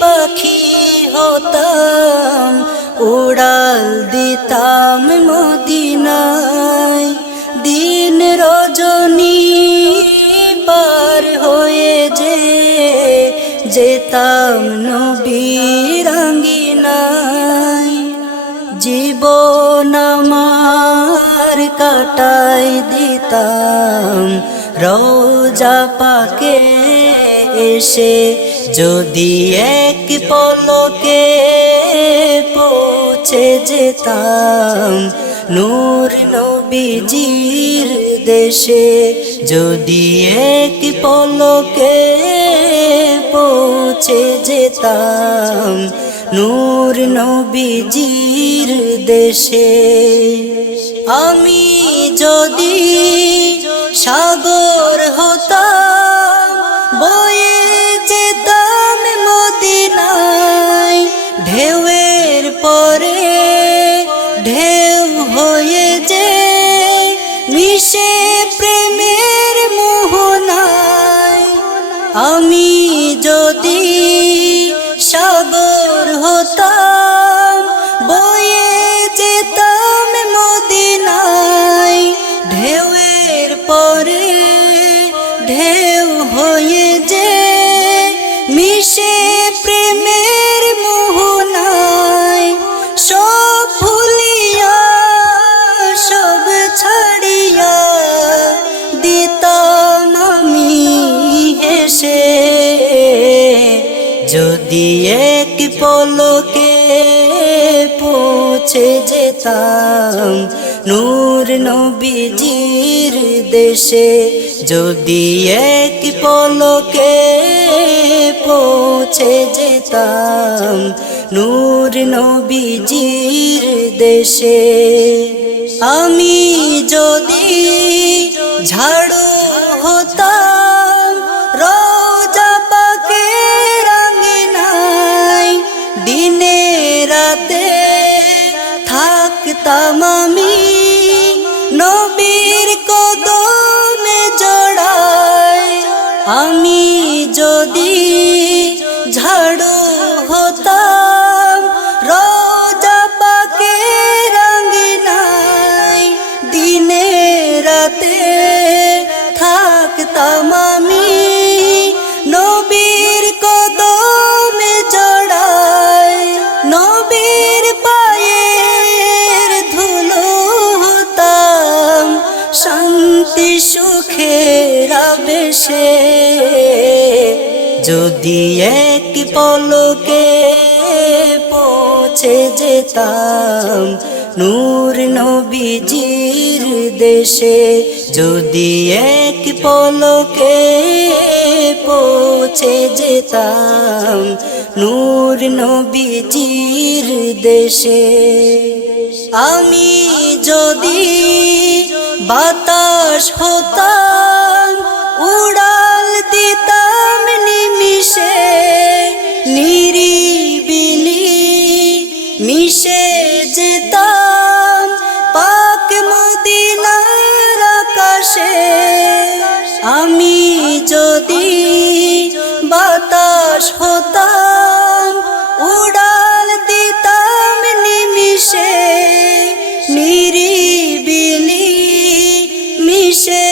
পাখি হতাম উড়াল দিতাম মদিনায়, দিন রজনী পার হয়ে যেতাম নবীর আঙ্গিনায়। জীবন আমার কাটাই দিতাম রওজা পাকে এসে, যদি এক পলকে পৌঁছে যেতাম নূর নবীজির দেশে, যদি এক পলকে পৌঁছে যেতাম নূর নবীজির দেশে। আমি যদি সাগর হতাম বয়ে যেতাম মদিনায়, ঢেউয়ের পরে ঢেউ হয়ে যে মিশে প্রেমের মোহনায়। আমি যদি সাগর হতাম বয়ে যেতাম মদিনায়। ঢেউয়ের পরে ঢেউ হয়ে যে মিশে প্রেমের মোহনায়। সব ভুলিয়া সব ছাড়িয়া দিতাম আমি হেসে। যদি এক পলকে পৌঁছে যেতাম নূর নবীজির দেশে। যদি এক পলকে পৌঁছে যেতাম নূর নবীজির দেশে। আমি যদি ঝাড়ু হতাম রোজা পাকের আঙ্গিনায়। দিনে রাতে থাকতাম আমি নবীর কদমে জড়ায়। আমি যদি ঝাড়ু হতাম রোজা পাকের আঙ্গিনায়। দিনে রাতে থাকতাম আমি নবীর কদমে জড়ায়। নবীর পায়ের ধুলো হতাম শান্তি সুখের আবেশে। যদি এক পলকে পৌঁছে যেতাম নূর নবীজির দেশে। যদি এক পলকে পৌঁছে যেতাম নূর নবীজির দেশে। আমি যদি বাতাস হতাম উড়াল দিতাম নিমিষে। নিরিবিলি মিশে যেতাম পাক মদিনার আকাশে। আমি যদি বাতাস হতাম উড়াল দিতাম নিমিষে। নিরিবিলি মিশে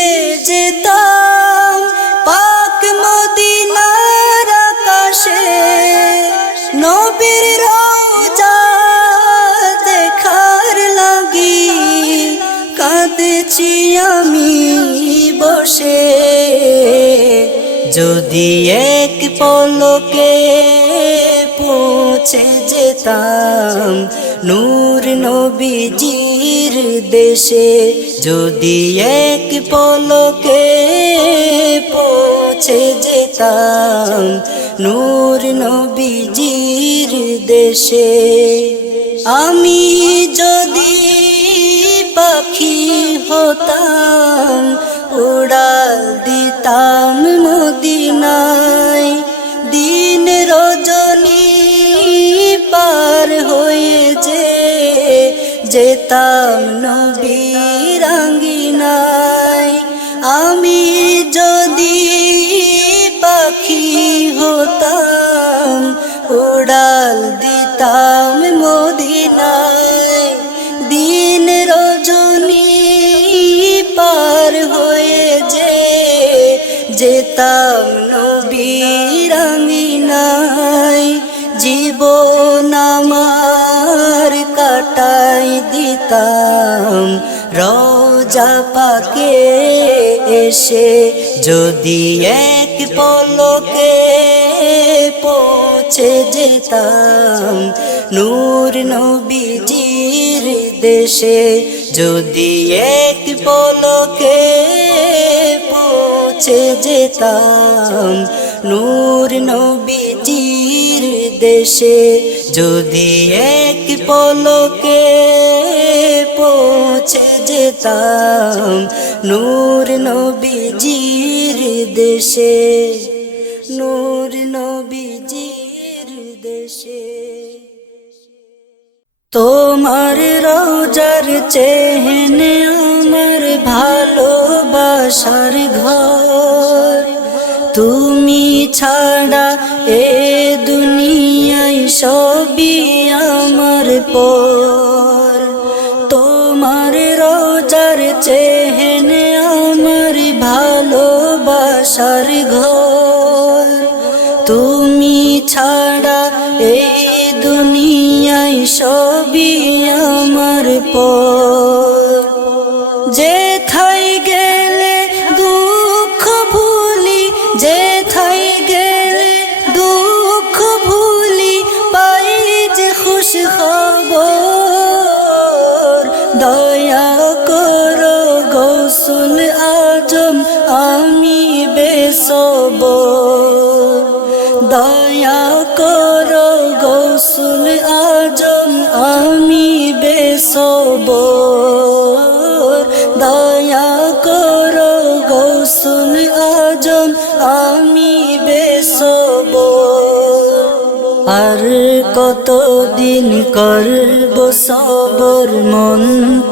যেতাম পাক মদিনার আকাশে। নবীর রওজা দেখার লাগি কাঁদছি আমি বসে। যদি এক পলকে পৌঁছে যেতাম নূর নবীজির দেশে। যদি এক পলকে পৌঁছে যেতাম নূর নবীজির দেশে। আমি যদি পাখি হতাম উড়াল দিতাম মদিনায়। দিন রজনী পার হয়ে যেতাম নবীর আঙ্গিনায়। আমি যদি পাখি হতাম উড়াল দিতাম মদিনায়। দিন রজনী পার হয়ে যেতাম নবীর আঙ্গিনায়। জীবন আমার কাটাই দিতাম রওজা পাকে এসে। যদি এক পলকে পৌঁছে যেতাম নূর নবীজির দেশে। যদি এক পলকে পৌঁছে যেতাম নূর নবীজির দেশে। যদি এক পলকে পৌঁছে যেতাম নূর নবীজির দেশে। নূর নবীজির দেশে। তোমার রওজা চেহেনে আমার ভালোবাসার ঘর। তুমি ছাড়া এ দুনিয়ায় সবই আমার পর। তোমার রোজার চেহেনে আমার ভালোবাসার ঘর। তুমি ছাড়া এই দুনিয়ায় সবই আমার পর। যেথায় গেলে দুঃখ ভুলি, যেথায় গেলে দুঃখ ভুলি, পাই যে খুশ খবর। দয়া করো গৌসুল আজম আমি বেসবর। দয়া করো গৌসুল আজম আমি বেসবর। দয়া করো গৌসুল আজম আমি বেসবর। আর কতদিন করব সবর, মন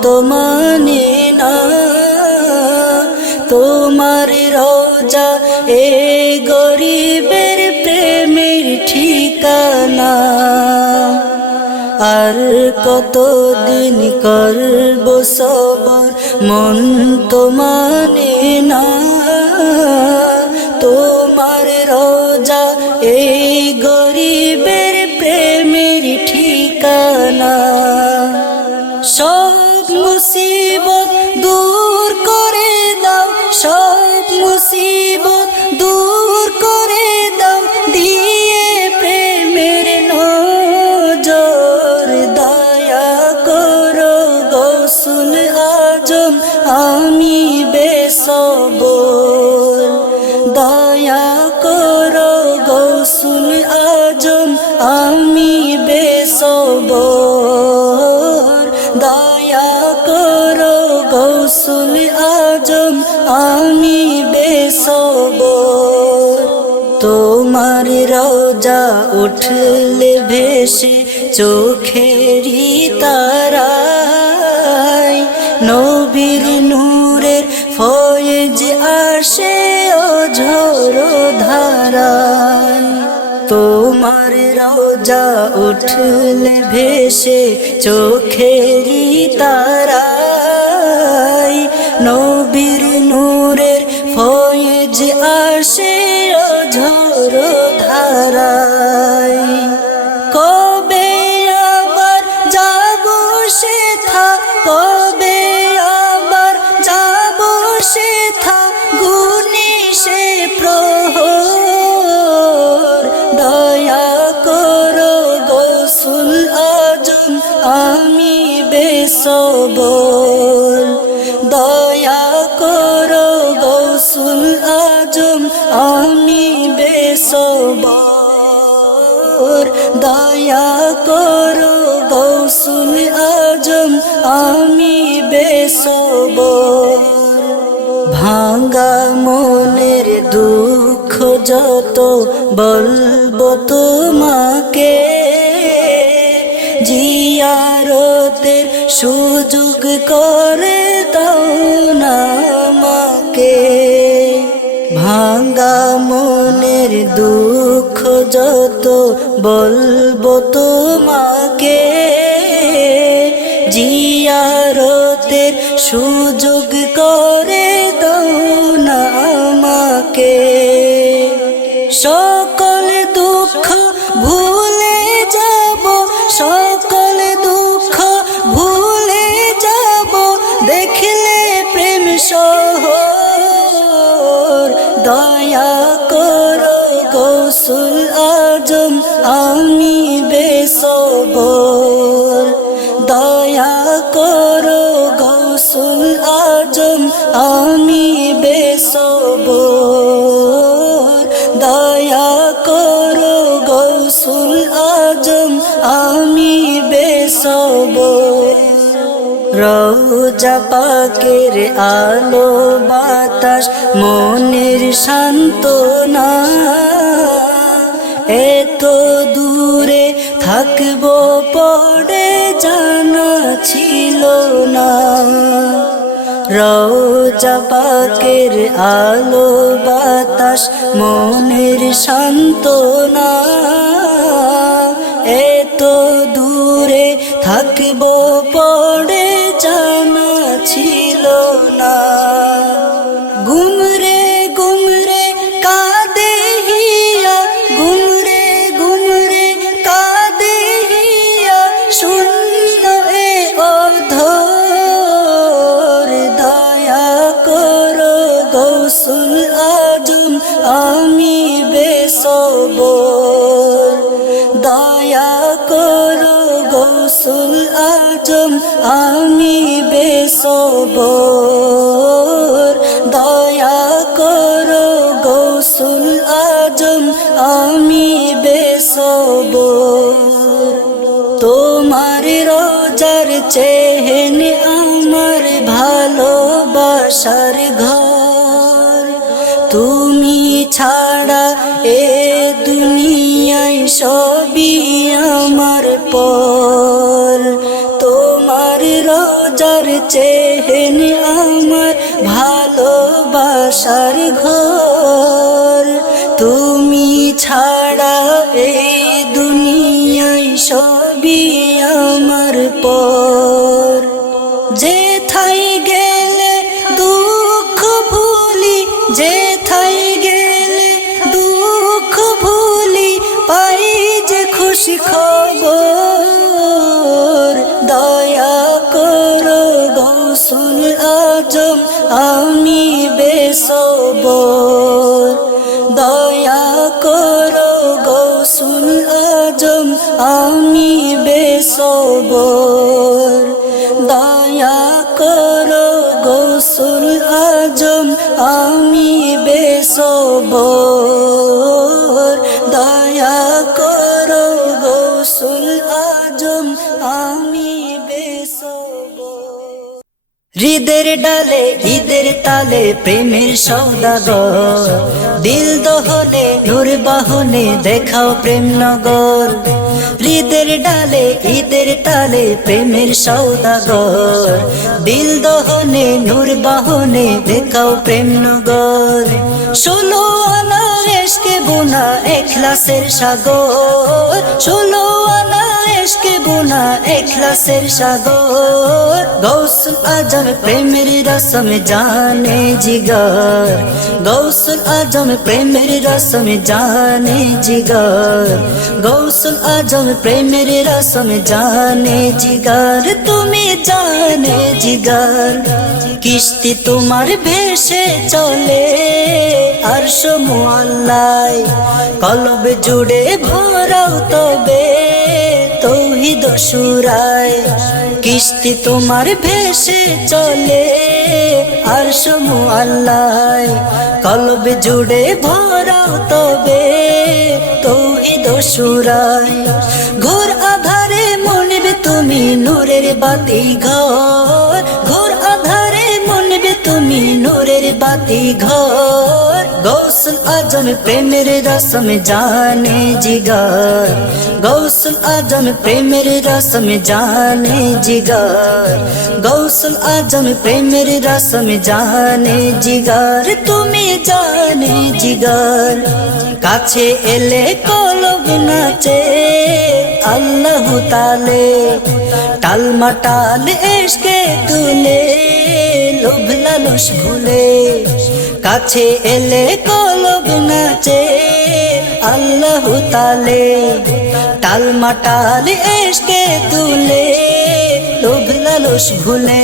তো মানে না। তোমার রোজা এ গরিবের প্রেমের ঠিকানা। আর কতদিন করব সবর, মন তো মানে না। তোমার রোজা এই গরিবের প্রেমের ঠিকানা। সব মুসিবত দূর করে দাও, সব মুসিবত দূর করে দাও, দিয়ে প্রেমের নজর। দয়া করো গৌসুল আজম আমি বেসবর। দয়া করো গৌসুল আজম আমি বেসবর। দয়া করো গৌসুল আজম আমি বেসবর। তোমার রোজা উঠলে ভেসে চোখেরই তারায়, নবীর নূরের ফয়েজ আসে অঝোর ধারায়। তোমার রোজা উঠলে ভেসে চোখেরই তারায়, নবীর নূরের ফয়েজ আসে অঝোর ধারায়। কবে আবার যাব সেথা, কবে আবার যাব সেথা, গুনি সে প্রহর। দয়া করো গৌসুল আজম আমি বেসবর। দয়া করো গৌসুল আজম আমি বেসবর। দয়া করো গৌসুল আজম আমি বেসবর। ভাঙ্গা মনের দুঃখ যত বলবো তোমাকে, জিয়ারতের সুযোগ করে দাও না আমাকে। ভাঙ্গা মনের দুঃখ যত বলবো তোমাকে, জিয়ারতের সুযোগ করে দাও না আমাকে। সকল দুঃখ ভুলে যাব, সকল দুঃখ ভুলে যাব, দেখলে প্রেম শহর। দয়া করো গৌসুল আজম আমি বেসবর। দয়া করো গৌসুল আজম আমি বেসবর। দয়া করো গৌসুল আজম আমি বেসবর। রোজা পাকের আলো বাতাস মনের সান্ত্বনা, এত দূরে থাকবো পড়ে জানা ছিল ছিল না। রওজা পাকের আলো বাতাস মনের সান্ত্বনা, এত দূরে থাকব পড়ে জানা ছিল না। গুমরে গুমরে কাঁদে হিয়া, গুমরে গুমরে কাঁদে হিয়া, শূন্য এ অধর। দয়া করো গৌসুল আজম আমি বেসবর। দয়া করো গৌসুল আজম আমি বেসবর। দয়া করো গৌসুল আজম আমি বেসবর। তোমার রোজার চেহেন আমার ভালোবাসার ঘর। তুমি ছাড়া এ দুনিয়ায় সবই আমার পর। তোমার রোজার চেহেন আমার ভালোবাসার ঘর। তুমি ছাড়া এই দুনিয়ায় সবই আমার পর। যেথায় গেলে দুঃখ ভুলি, যেথায় গেলে দুঃখ ভুলি, পাই যে খুশি খবর। দয়া করো গৌসুল আজম আমি বেসবর। দয়া করো গৌসুল আজম আমি বেসবর। দয়া করো গৌসুল আজম আমি বেসবর। দয়া করো গৌসুল আজম আমি বেসবর। হৃদের ডালে ঈদের তালে প্রেমের সওদাগর, দিল দহনে নূর বাহনে দেখাও প্রেম নগর। হৃদের ডালে ঈদের তালে প্রেমের সওদাগর, দিল দহনে নূর বাহনে দেখাও প্রেম নগর। 16 আনা এশকে বোনা ইখলাসের সাগর, 16 আনা এশকে বোনা ইখলাসের সাগর। গৌসুল আজম প্রেমের রসম জানে জিগর, গৌসুল আজম প্রেমের রসম জানে জিগর। গৌসুল আজম প্রেমের রসম জানে জিগর, তুমি জানে জিগর। কিস্তি তোমার ভেসে চলে আরশ মুআল্লায়, কলব জুড়ে ভরাও তবে তৌহিদ সুরায়। কিস্তি তোমার ভেসে চলে আরশ মুআল্লায়, কলব জুড়ে ভরাও তবে তৌহিদ সুরায়। ঘোর আধারে মনবে তুমি নূরের বাতি ঘর, ঘোর আধারে মনবে তুমি নূরের বাতি ঘর। গৌসুল আজম প্রেমের রসম জানে জিগর, গৌসুল আজম প্রেমের রসম জানে জিগর। গৌসুল আজম প্রেমের রসম জানে জিগর, তুমি জানে জিগর। কাছে এলে কলব নাচে আল্লাহ তালে, টালমাটাল এশকে তুলে লোভ লালস ভুলে। কাছে এলে কলব নাচে আল্লাহ তালে, টালমাটাল এশকে তুলে লোভ লালস ভুলে।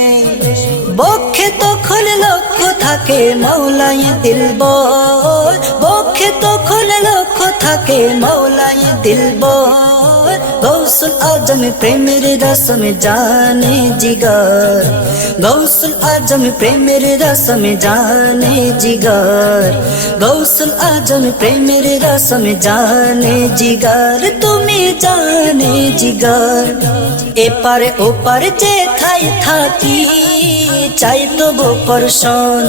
বক্ষে তখন লক্ষ্য থাকে মৌলাই দিলবর, বক্ষে তখন লক্ষ্য থাকে মৌলাই দিলবর। গৌসুল আজম প্রেমের রসম জানে জিগর, গৌসুল আজম প্রেমের রসম জানে জিগর। গৌসুল আজম প্রেমের রসম জানে জিগর, তুমি জানে জিগর। এপারে ওপারে যেথায় থাকি চাই তবু পরশন,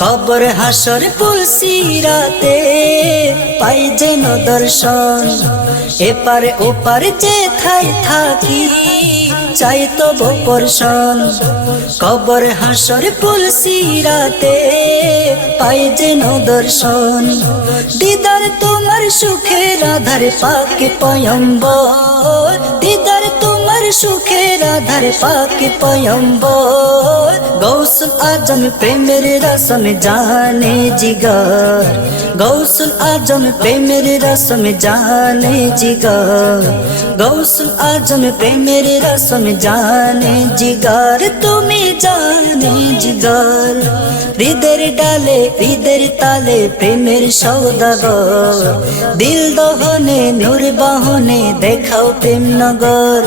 কবর হাসর পুলসিরাতে পাই যেন দর্শন। এপারে ওপারে যেথায় থাকি চাই তব পরশন কবর হাসর পুলসিরাতে পাই যেন দর্শন দিদার তোমার সুখের আধার পাক পয়ম্বর দিদার তোমার সুখের আধার পাক পয়ম্বর গৌসুল আজম প্রেমের রসম জানে জিগার গৌসুল আজম প্রেমের রসম জানে জিগার গৌসুল আজম প্রেমের রসম জানে জিগার তুমি জানে জিগার হৃদের ডালে হৃদের তালে প্রেমের সৌদাগর দিল দহনে নূর বাহনে দেখাও প্রেম নগর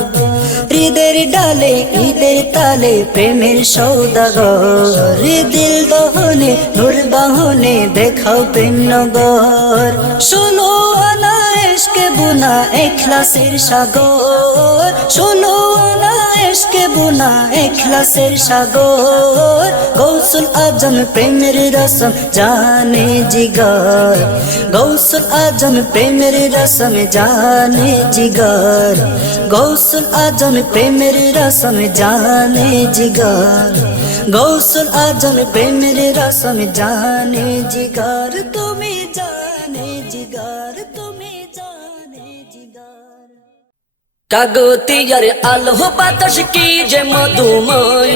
হৃদের ডালে হৃদের তালে প্রেমের সৌদাগর দিল দহনে নূর বাহনে দেখাও প্রেম নগর ষোলো আনা এশকে বুনা এখলাসের সাগর ষোলো আনা এশকে বুনা এখলাসের সাগর গৌসুল আজম প্রেমের রসম জানে জিগার গৌসুল আজম প্রেমের রসম জানে জিগার গৌসুল আজম প্রেমের রসম জানে জিগার গৌসুল আজম প্রেমের রসম জানে জিগার তুমি জানে জিগার তুমি জানে জিগার কাগতিয়ার আলো বাতাস কি যে মধুময়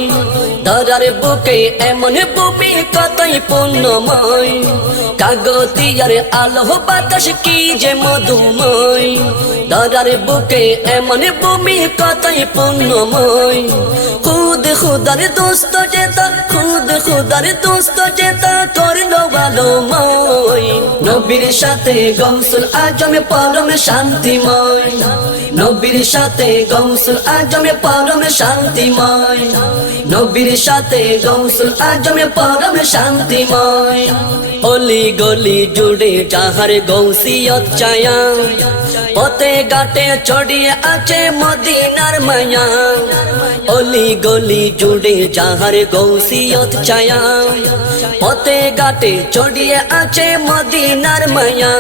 ধরার বুকে এমন বুবি কতই পূর্ণময় কাগতিয়ার আলো বাতাস কি যে মধুময় ধরার বুকে এমন বুবি কতই পূর্ণময় খুদ খুদার দোস্ত যেতা খুদ খুদার দোস্ত যেতা করলো ভালোময় নবীর সাথে গৌসুল আজম পরম শান্তিময় নবীর সাথে গৌসুল আজম পরম শান্তিময় নবীর সাথে গৌসুল আজম পরম শান্তিময় অলি গলি জুড়ে যাহার গৌসিয়ত ছায়া পথে ঘাটে ছড়িয়ে আছে মদিনার মায়া অলি গলি জুড়ে যাহার গৌসিয়ত ছায়া পথে ঘাটে ছড়িয়ে আছে মদিনার মায়া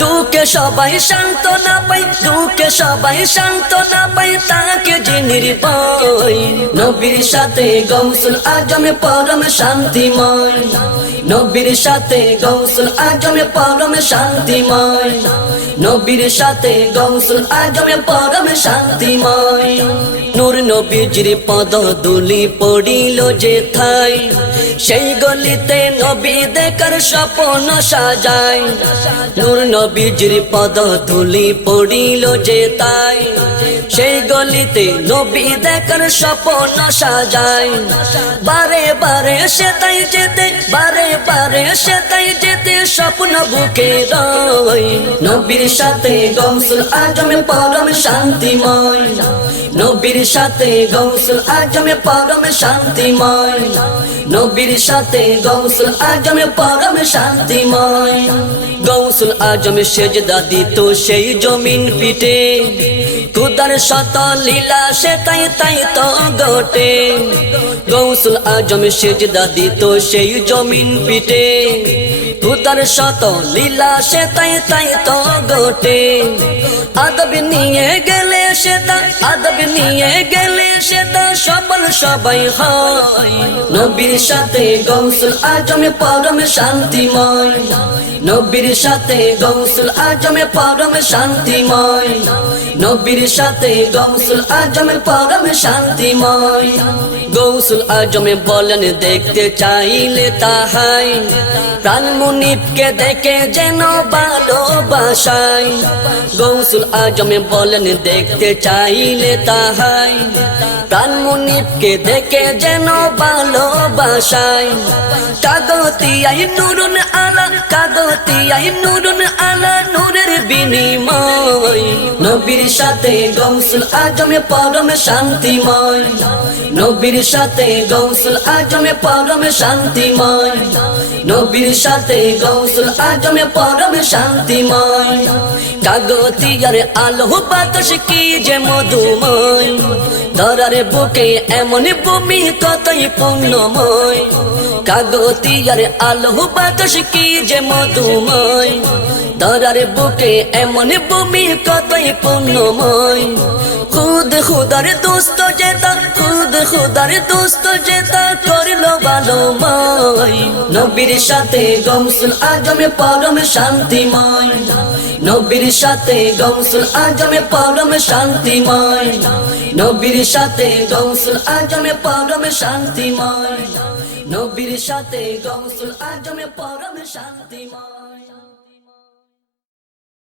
দুঃখে সবাই শান্ত না পাই দুঃখে সবাই শান্ত না পাই তাকে জিনির পাই নবীর সাথে গৌসুল আজম পরম শান্তিময় নবীর সাথে গৌসুল আজম পরম শান্তিময় নবীর সাথে গৌসুল আজম পরম শান্তিময় নূর নবীজির পদ দুলি পড়িল যেথায় সেই গলিতে নবী দেখার স্বপ্ন সাজায় নূর নবীজির পদ দুলি পড়িল যেথায় সেই গলিতে নবী দেখার স্বপ্ন সাজায় বারে বারে সেটাই যেতে বারে বারে সেটাই যেতে স্বপ্ন বুকে রয় নবীর সাথে গৌসুল আজম পরম শান্তিময় নবীর সাথে গৌসুল আজম পরম শান্তিময় নবীর সাথে গৌসুল আজম পরম শান্তিময় গৌসুল আজম সেজদা দিত সেই জমিন পিটে খুদার শত লীলা সে তাই তাই তো গোটে গৌসুল আজম সেজদা দিত সেই জমিন পিটে খুদার শত লীলা সে তাই তাই তো গোটে আদব নিয়ে গেলে সেটা আদব নিয়ে গেলে সেটা সফল সবাই হয় নবীর সাথে গৌসুল আজম পরম শান্তিময় নবীর সাথে গৌসুল আজম পরম শান্তিময় নবীর সাথে গৌসুল আজম পরম শান্তিময় গৌসুল আজম বলেন দেখতে চাইলে তাহাই প্রাণ মুনিবকে দেখে যেন ভালোবাসায় গৌসুল আজম বলেন দেখতে চাইলে তাহাই প্রাণ মুনিবকে দেখে যেন ভালোবাসায় কাগতিয়াই নুরুন আলা কাগতিয়াই নুরুন আলা নূরের বিনিময় নবীর সাথে গৌসুল আজম পরম শান্তিময় নবীর সাথে গৌসুল আজম পরম শান্তিময় নবীর সাথে গৌসুল আজম পরম শান্তিময় কাগতিয়ার আলো বাতাস কি যে মধুময় ধরার বুকে এমন ভূমি কতই পূর্ণময় কাগতিয়ার আলো বাতাস কি যে মধুময় ধরার বুকে এমন ভূমি কতই পুণ্যময় খুদ খুদার দোস্ত যেতা খুদ খুদার দোস্ত যেতা করলো ভালোময় নবীর সাথে গমসুল আজমে পরম শান্তিময় নবীর সাথে গমসুল আজমে পরম শান্তিময় নবীর সাথে গমসুল আজমে পরম শান্তিময় নবীর সাথে গমসুল আজমে পরম শান্তিময়